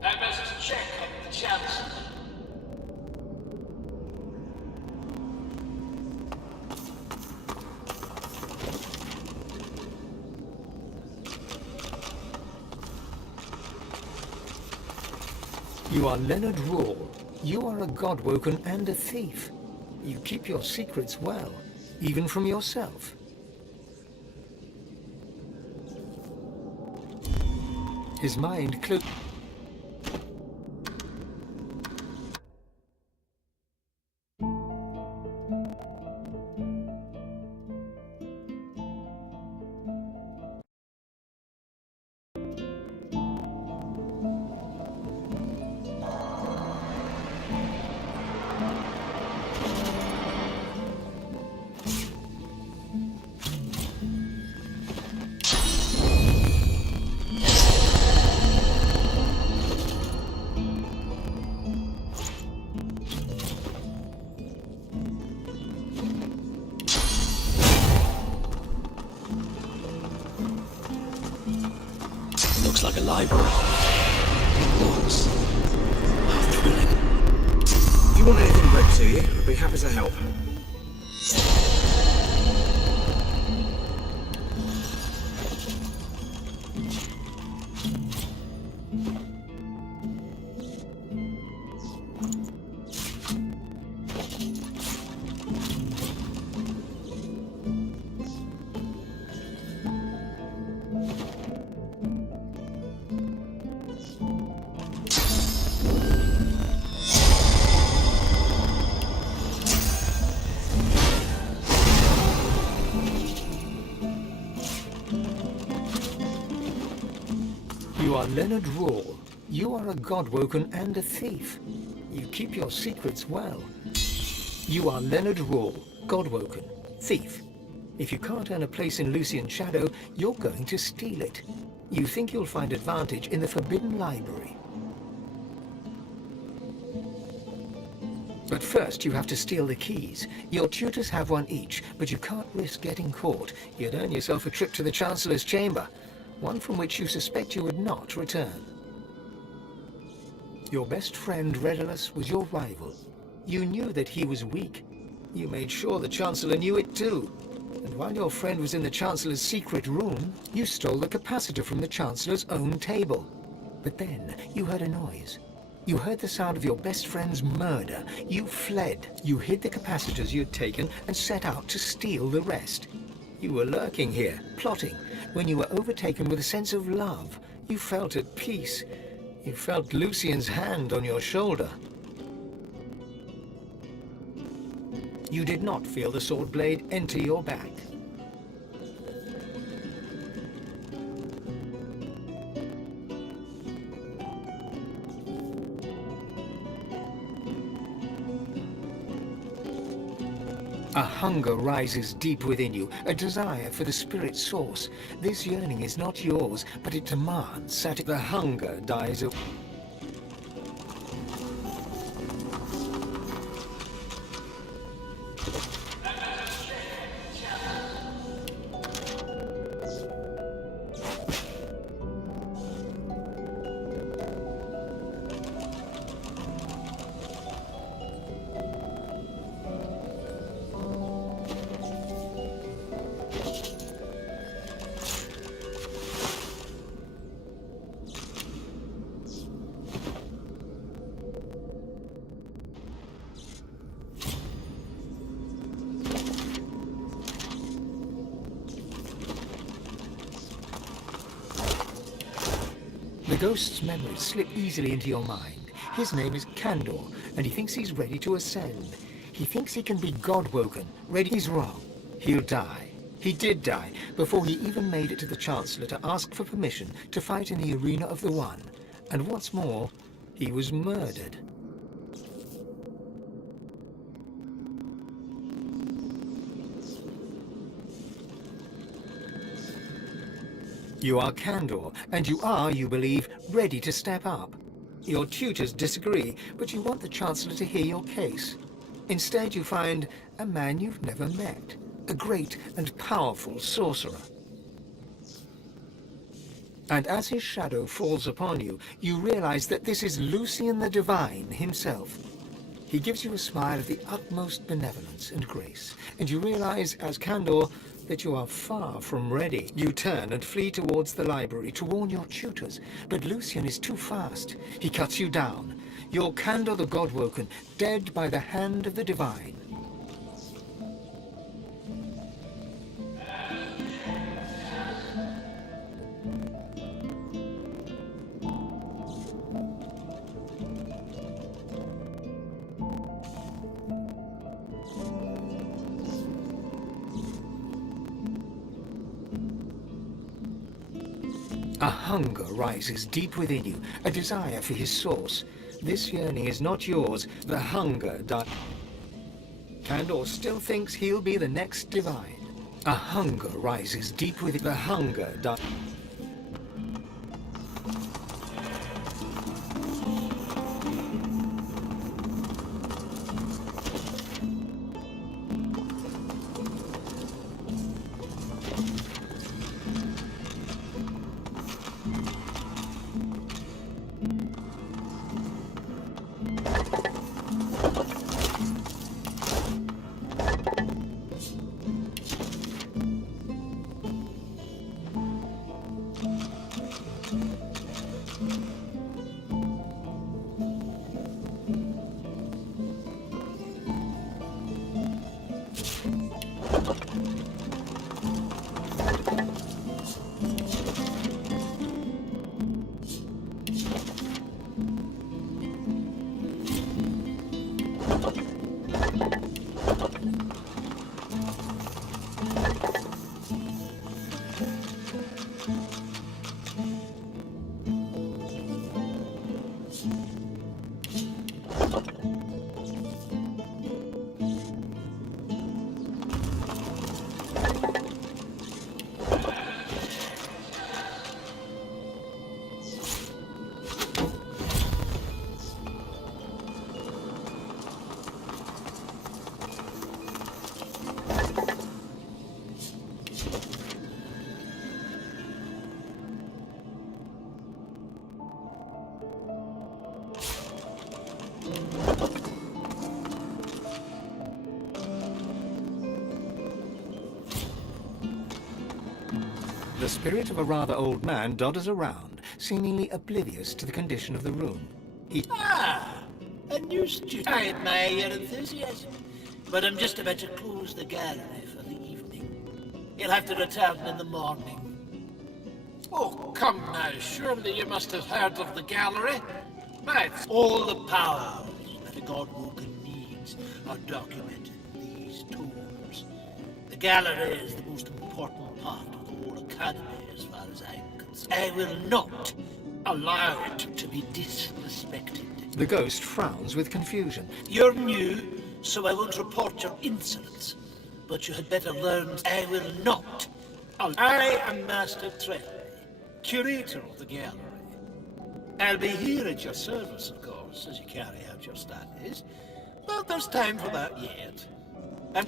I must check on the Chancellor. You are Leonard Rawle. You are a godwoken and a thief. You keep your secrets well, even from yourself. His mind closed. Looks like a library. Books. How thrilling. If you want anything read to you, I'd be happy to help. You are Leonard Rawle. You are a godwoken and a thief. You keep your secrets well. You are Leonard Rawle, godwoken, thief. If you can't earn a place in Lucian's shadow, you're going to steal it. You think you'll find advantage in the Forbidden Library. But first, you have to steal the keys. Your tutors have one each, but you can't risk getting caught. You'd earn yourself a trip to the Chancellor's chamber, one from which you suspect you would not return. Your best friend, Redulus, was your rival. You knew that he was weak. You made sure the Chancellor knew it too. And while your friend was in the Chancellor's secret room, you stole the capacitor from the Chancellor's own table. But then, you heard a noise. You heard the sound of your best friend's murder. You fled. You hid the capacitors you'd taken and set out to steal the rest. You were lurking here, plotting, when you were overtaken with a sense of love. You felt at peace. You felt Lucian's hand on your shoulder. You did not feel the sword blade enter your back. A hunger rises deep within you, a desire for the spirit source. This yearning is not yours, but it demands satisfaction. The hunger dies away. The ghost's memories slip easily into your mind. His name is Kandor, and he thinks he's ready to ascend. He thinks he can be God-woken. Ready? He's wrong. He'll die. He did die before he even made it to the Chancellor to ask for permission to fight in the Arena of the One. And what's more, he was murdered. You are Kandor, and you are, you believe, ready to step up. Your tutors disagree, but you want the Chancellor to hear your case. Instead, you find a man you've never met, a great and powerful sorcerer. And as his shadow falls upon you, you realize that this is Lucian the Divine himself. He gives you a smile of the utmost benevolence and grace, and you realize, as Kandor, that you are far from ready. You turn and flee towards the library to warn your tutors, but Lucian is too fast. He cuts you down. You're Kandor the Godwoken, dead by the hand of the Divine. A hunger rises deep within you, a desire for his source. This yearning is not yours, the hunger dies. Kandor still thinks he'll be the next Divine. A hunger rises deep within the hunger dies. The spirit of a rather old man dodders around, seemingly oblivious to the condition of the room. A new student. I admire your enthusiasm, but I'm just about to close the gallery for the evening. You'll have to return in the morning. Oh, come now, surely you must have heard of the gallery. All the powers that a Godwoken needs are documented in these tomes. The gallery is the most important part of the whole academy as far as I'm concerned. I will not allow it to be disrespected. The ghost frowns with confusion. You're new, so I won't report your insolence. but you had better learn I will not. I am Master Trey, curator of the gallery. I'll be here at your service, of course, as you carry out your studies, but there's time for that yet. I'm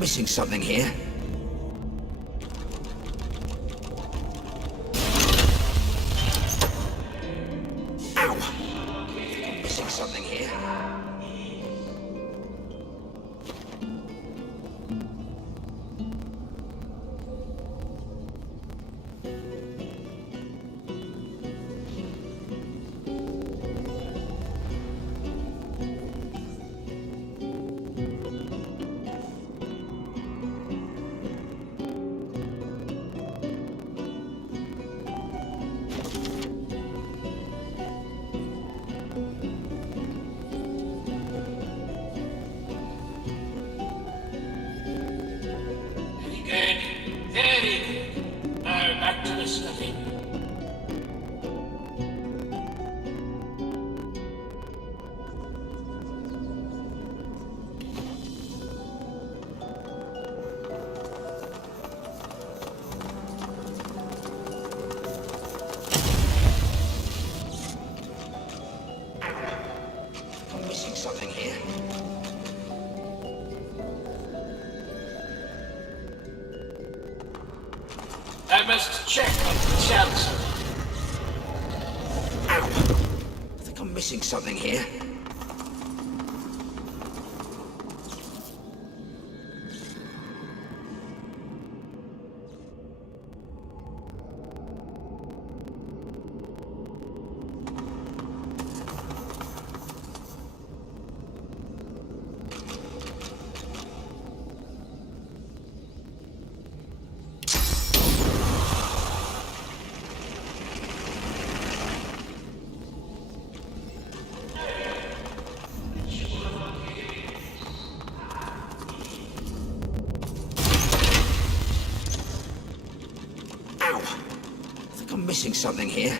missing something here. Ow! I'm missing something here. Something here. must check on the chancellor. Ow! I think I'm missing something here. Missing something here.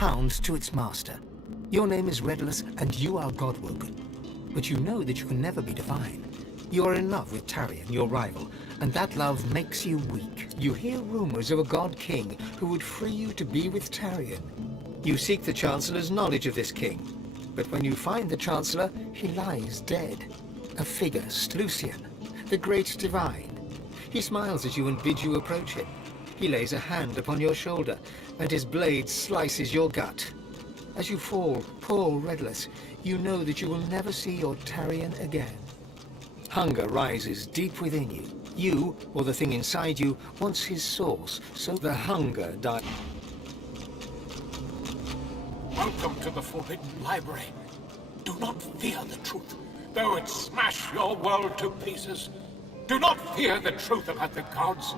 hound to its master. Your name is Redless, and you are Godwoken. But you know that you can never be divine. You are in love with Tarion, your rival, and that love makes you weak. You hear rumors of a god king who would free you to be with Tarion. You seek the Chancellor's knowledge of this king, but when you find the Chancellor, he lies dead. A figure, Lucian, the great divine. He smiles at you and bids you approach him. He lays a hand upon your shoulder, and his blade slices your gut. As you fall, poor Redless, you know that you will never see your Tarion again. Hunger rises deep within you. You, or the thing inside you, wants his source, so the hunger dies. Welcome to the Forbidden Library. Do not fear the truth, though it smash your world to pieces. Do not fear the truth about the gods.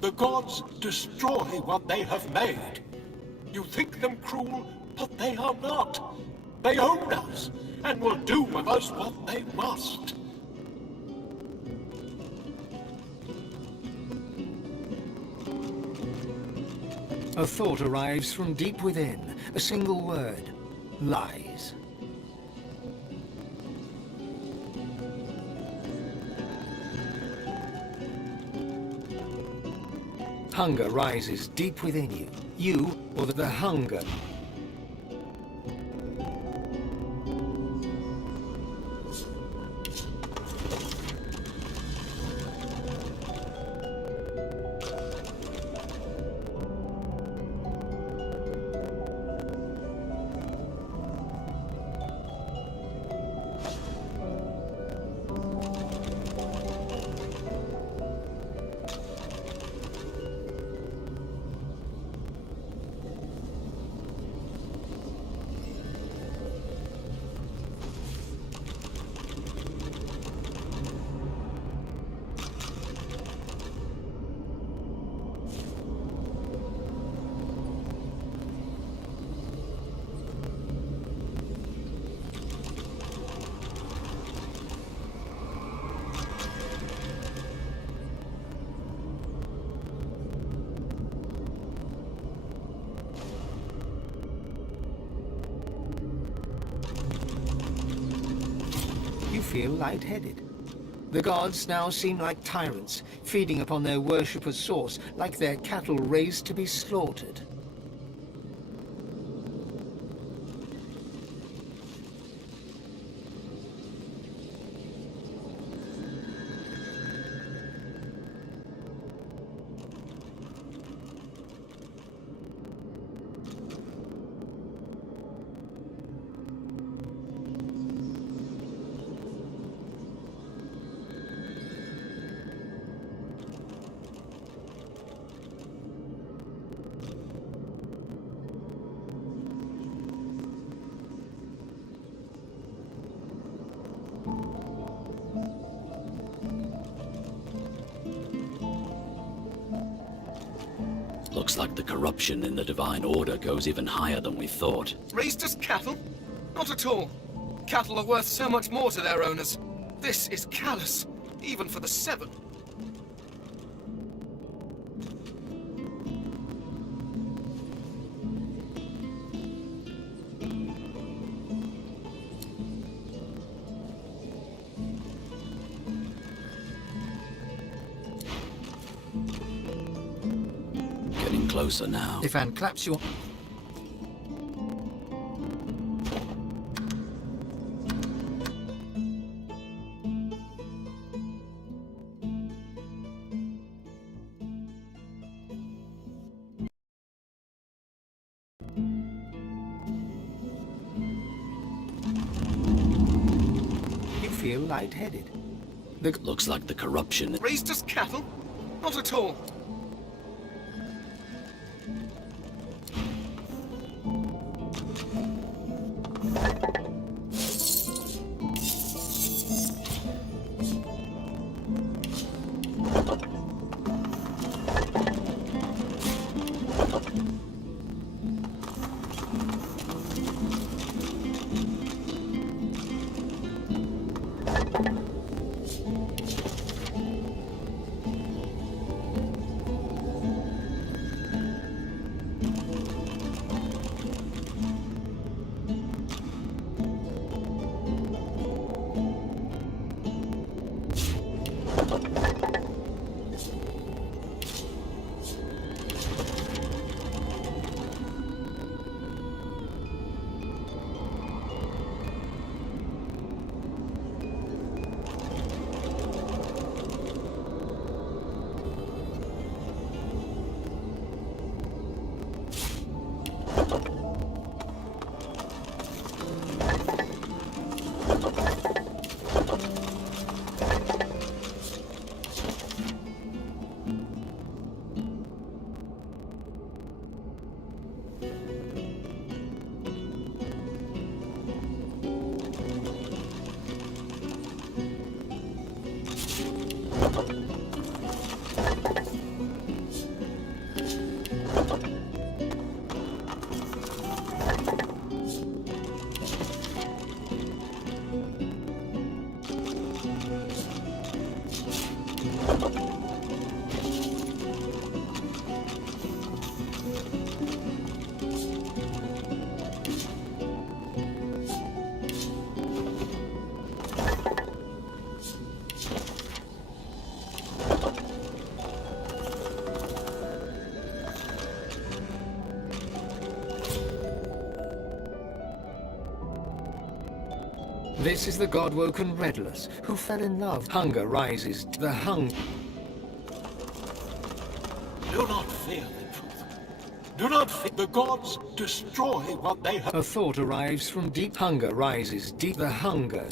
The gods destroy what they have made. You think them cruel, but they are not. They own us, and will do with us what they must. A thought arrives from deep within, a single word: lies. Hunger rises deep within you. You, or the hunger. feel lightheaded. The gods now seem like tyrants, feeding upon their worshippers' source, like their cattle raised to be slaughtered. Looks like the corruption in the Divine Order goes even higher than we thought. Raised as cattle? Not at all. Cattle are worth so much more to their owners. This is callous, even for the Seven. Getting closer now. Ifan claps your... You feel lightheaded. Looks like the corruption... Raised as cattle? Not at all. This is the God-woken Redless, who fell in love. Hunger rises. The hunger... Do not fear the truth. Do not fear. The gods destroy what they have. A thought arrives from deep. Hunger rises. Deep. The hunger...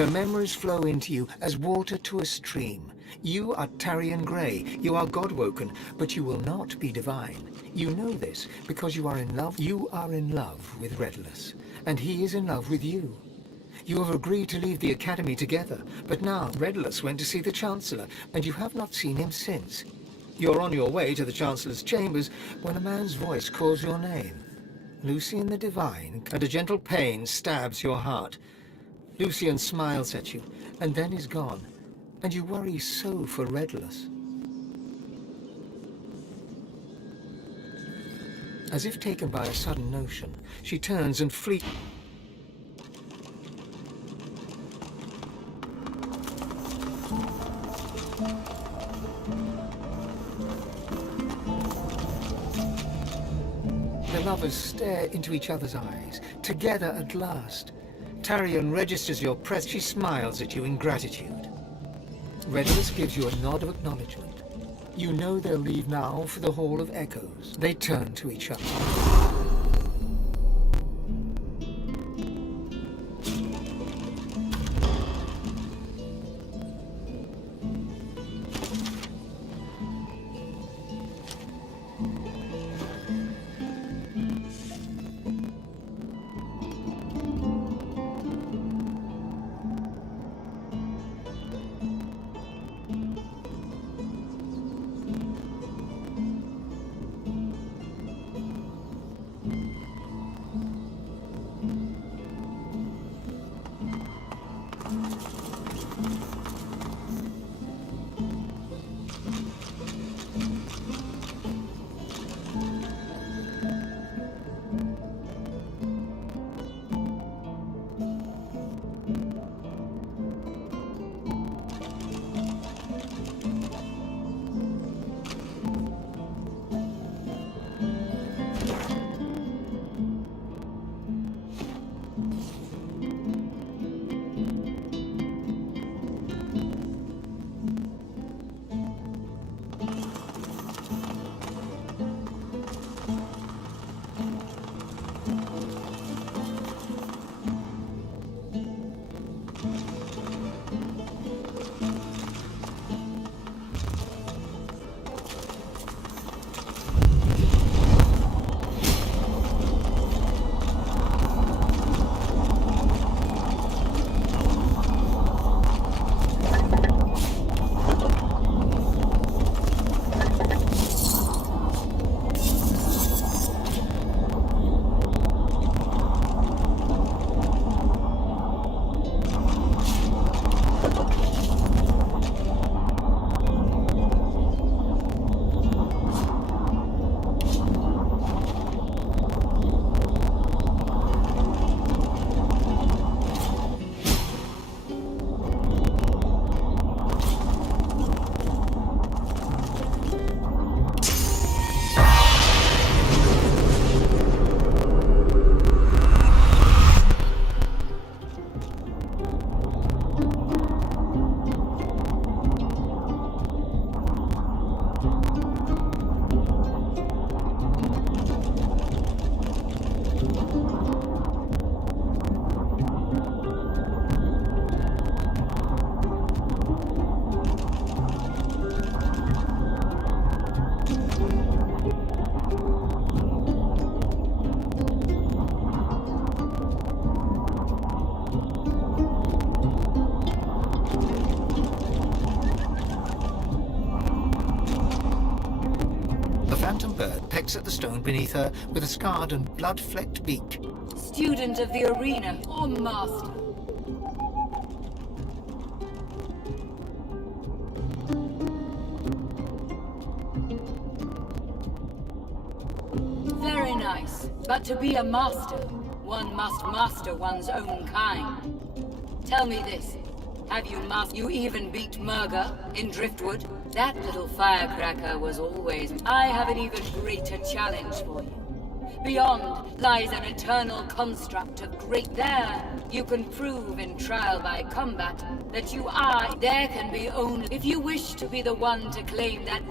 Her memories flow into you as water to a stream. You are Tarion Grey, you are God-woken, but you will not be divine. You know this because you are in love. You are in love with Redless, and he is in love with you. You have agreed to leave the Academy together, but now Redless went to see the Chancellor, and you have not seen him since. You're on your way to the Chancellor's chambers when a man's voice calls your name. Lucian the Divine, and a gentle pain stabs your heart. Lucian smiles at you, and then is gone, and you worry so for Redless. As if taken by a sudden notion, she turns and flees. The lovers stare into each other's eyes, together at last. Tarion registers your presence. She smiles at you in gratitude. Redless gives you a nod of acknowledgement. You know they'll leave now for the Hall of Echoes. They turn to each other. At the stone beneath her with a scarred and blood-flecked beak. Student of the arena, or master? Very nice. But to be a master, one must master one's own kind. Tell me this. Have you you even beat Murga in Driftwood? That little firecracker was always... I have an even greater challenge for you. Beyond lies an eternal construct of great... There, you can prove in trial by combat that you are... There can be only... If you wish to be the one to claim that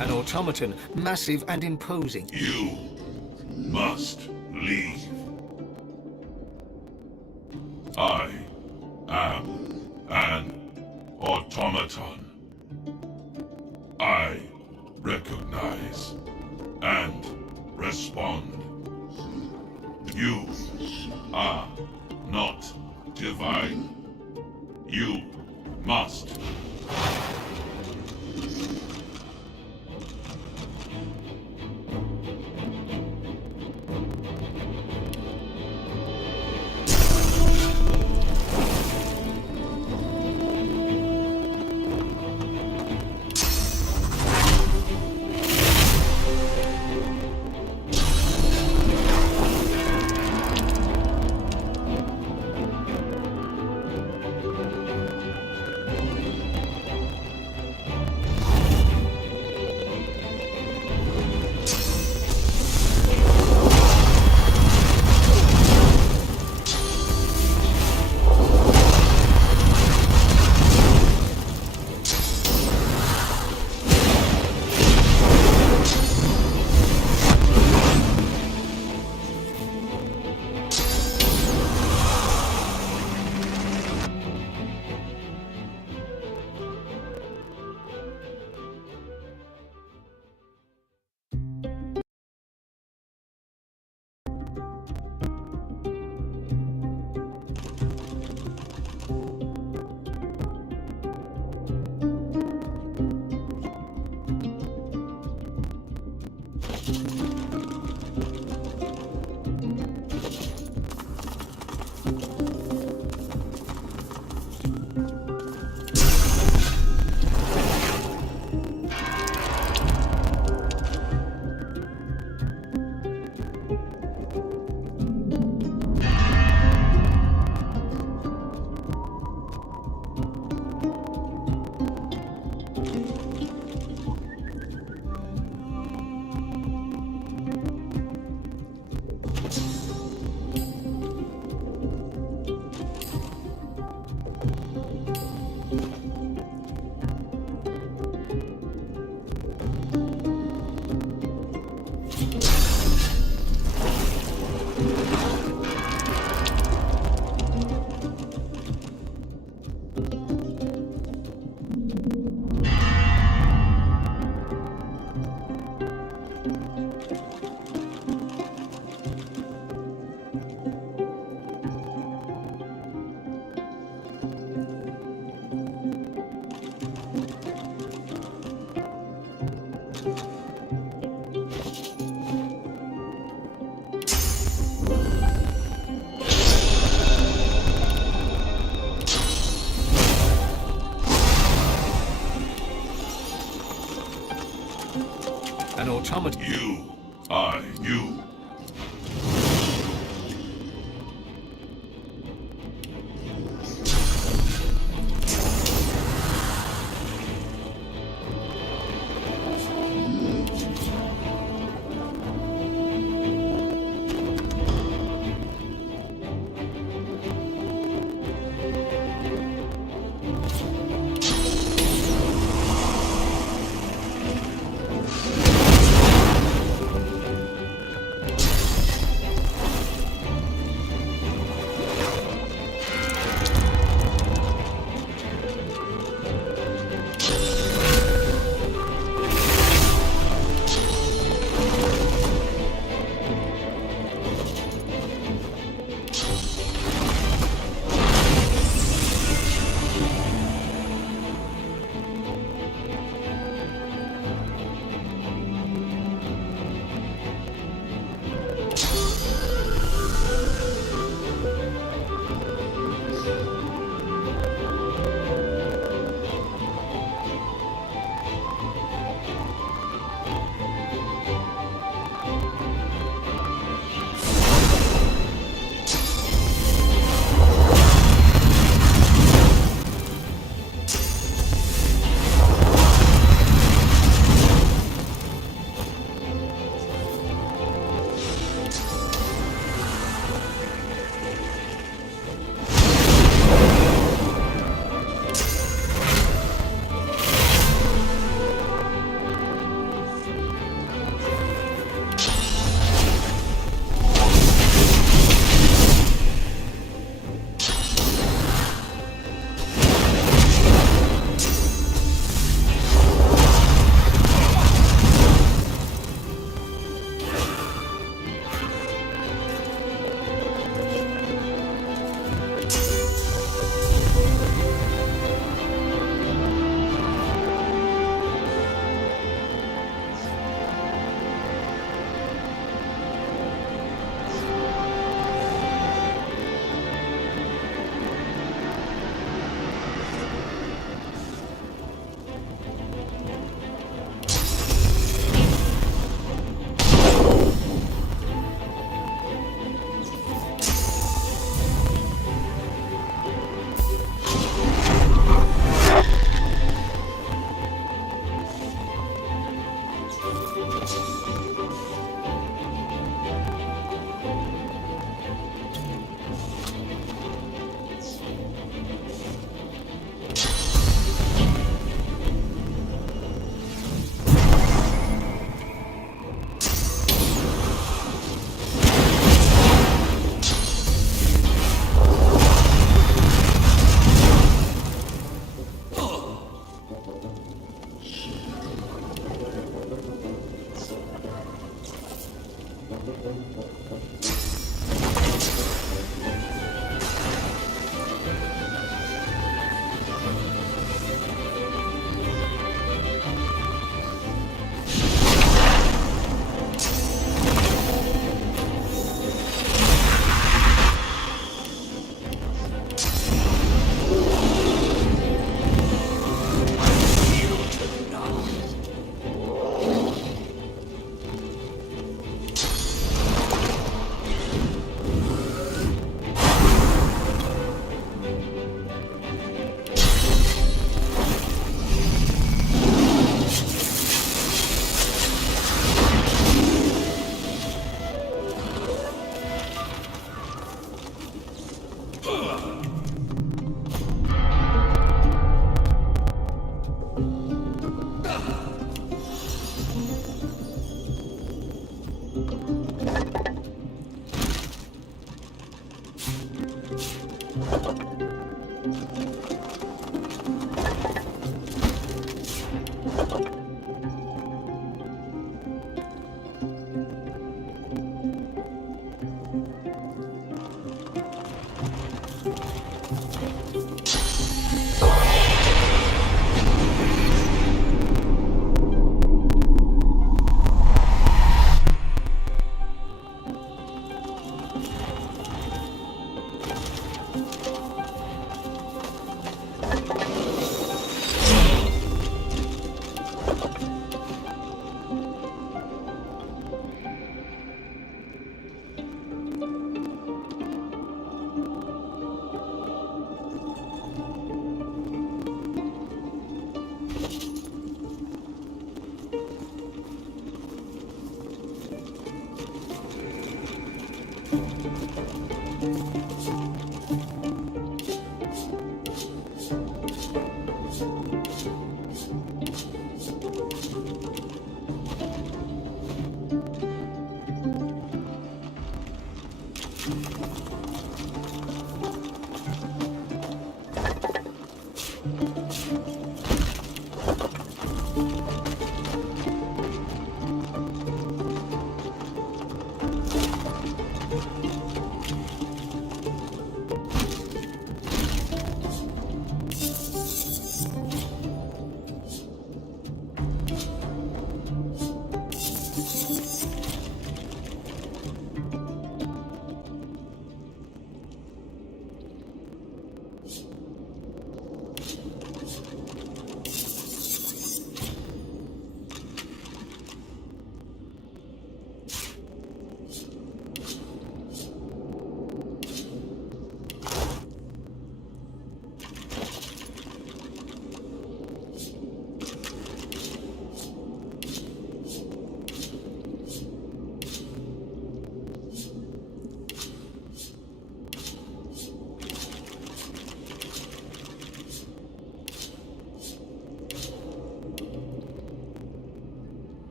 An automaton, massive and imposing. You must leave. I am an automaton. I recognize and respond. You are not divine. You must. An automaton. You.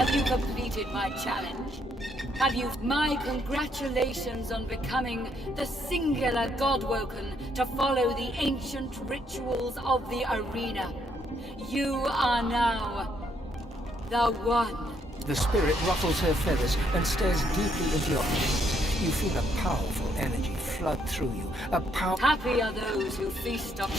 Have you completed my challenge? Have you? My congratulations on becoming the singular Godwoken to follow the ancient rituals of the arena. You are now the one. The spirit ruffles her feathers and stares deeply into your eyes. You feel a powerful energy flood through you. A power. Happy are those who feast on.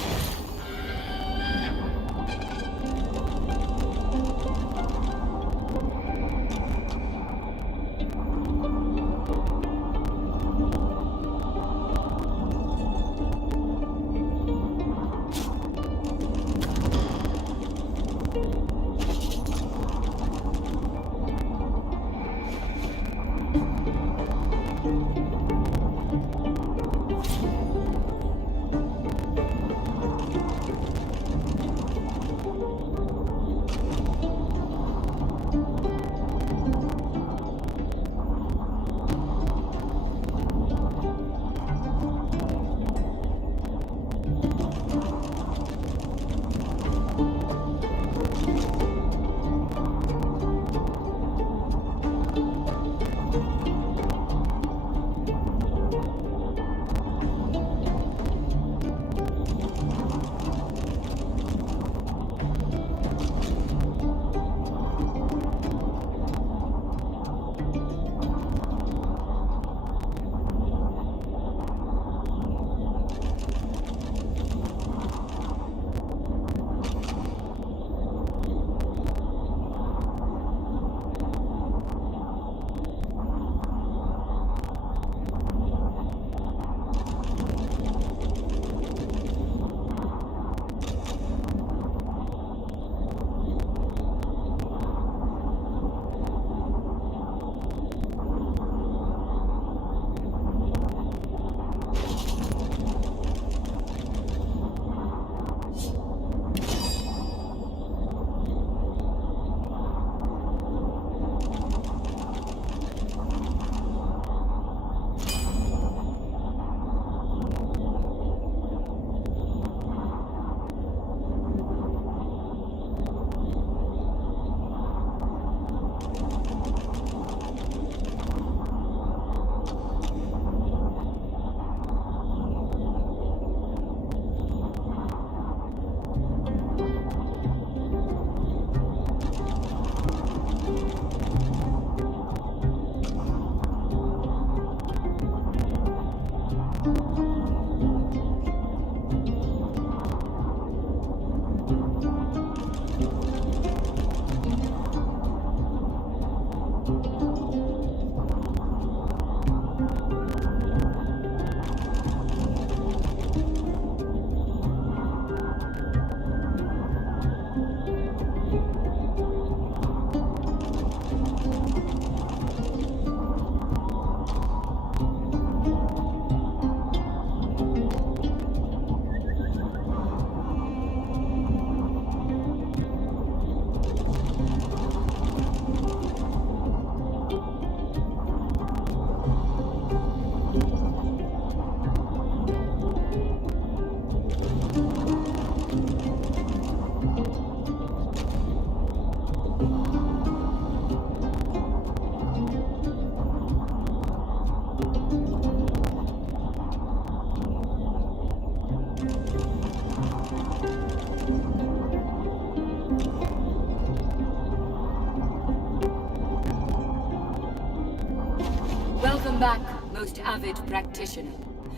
Welcome back, most avid practitioner.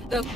The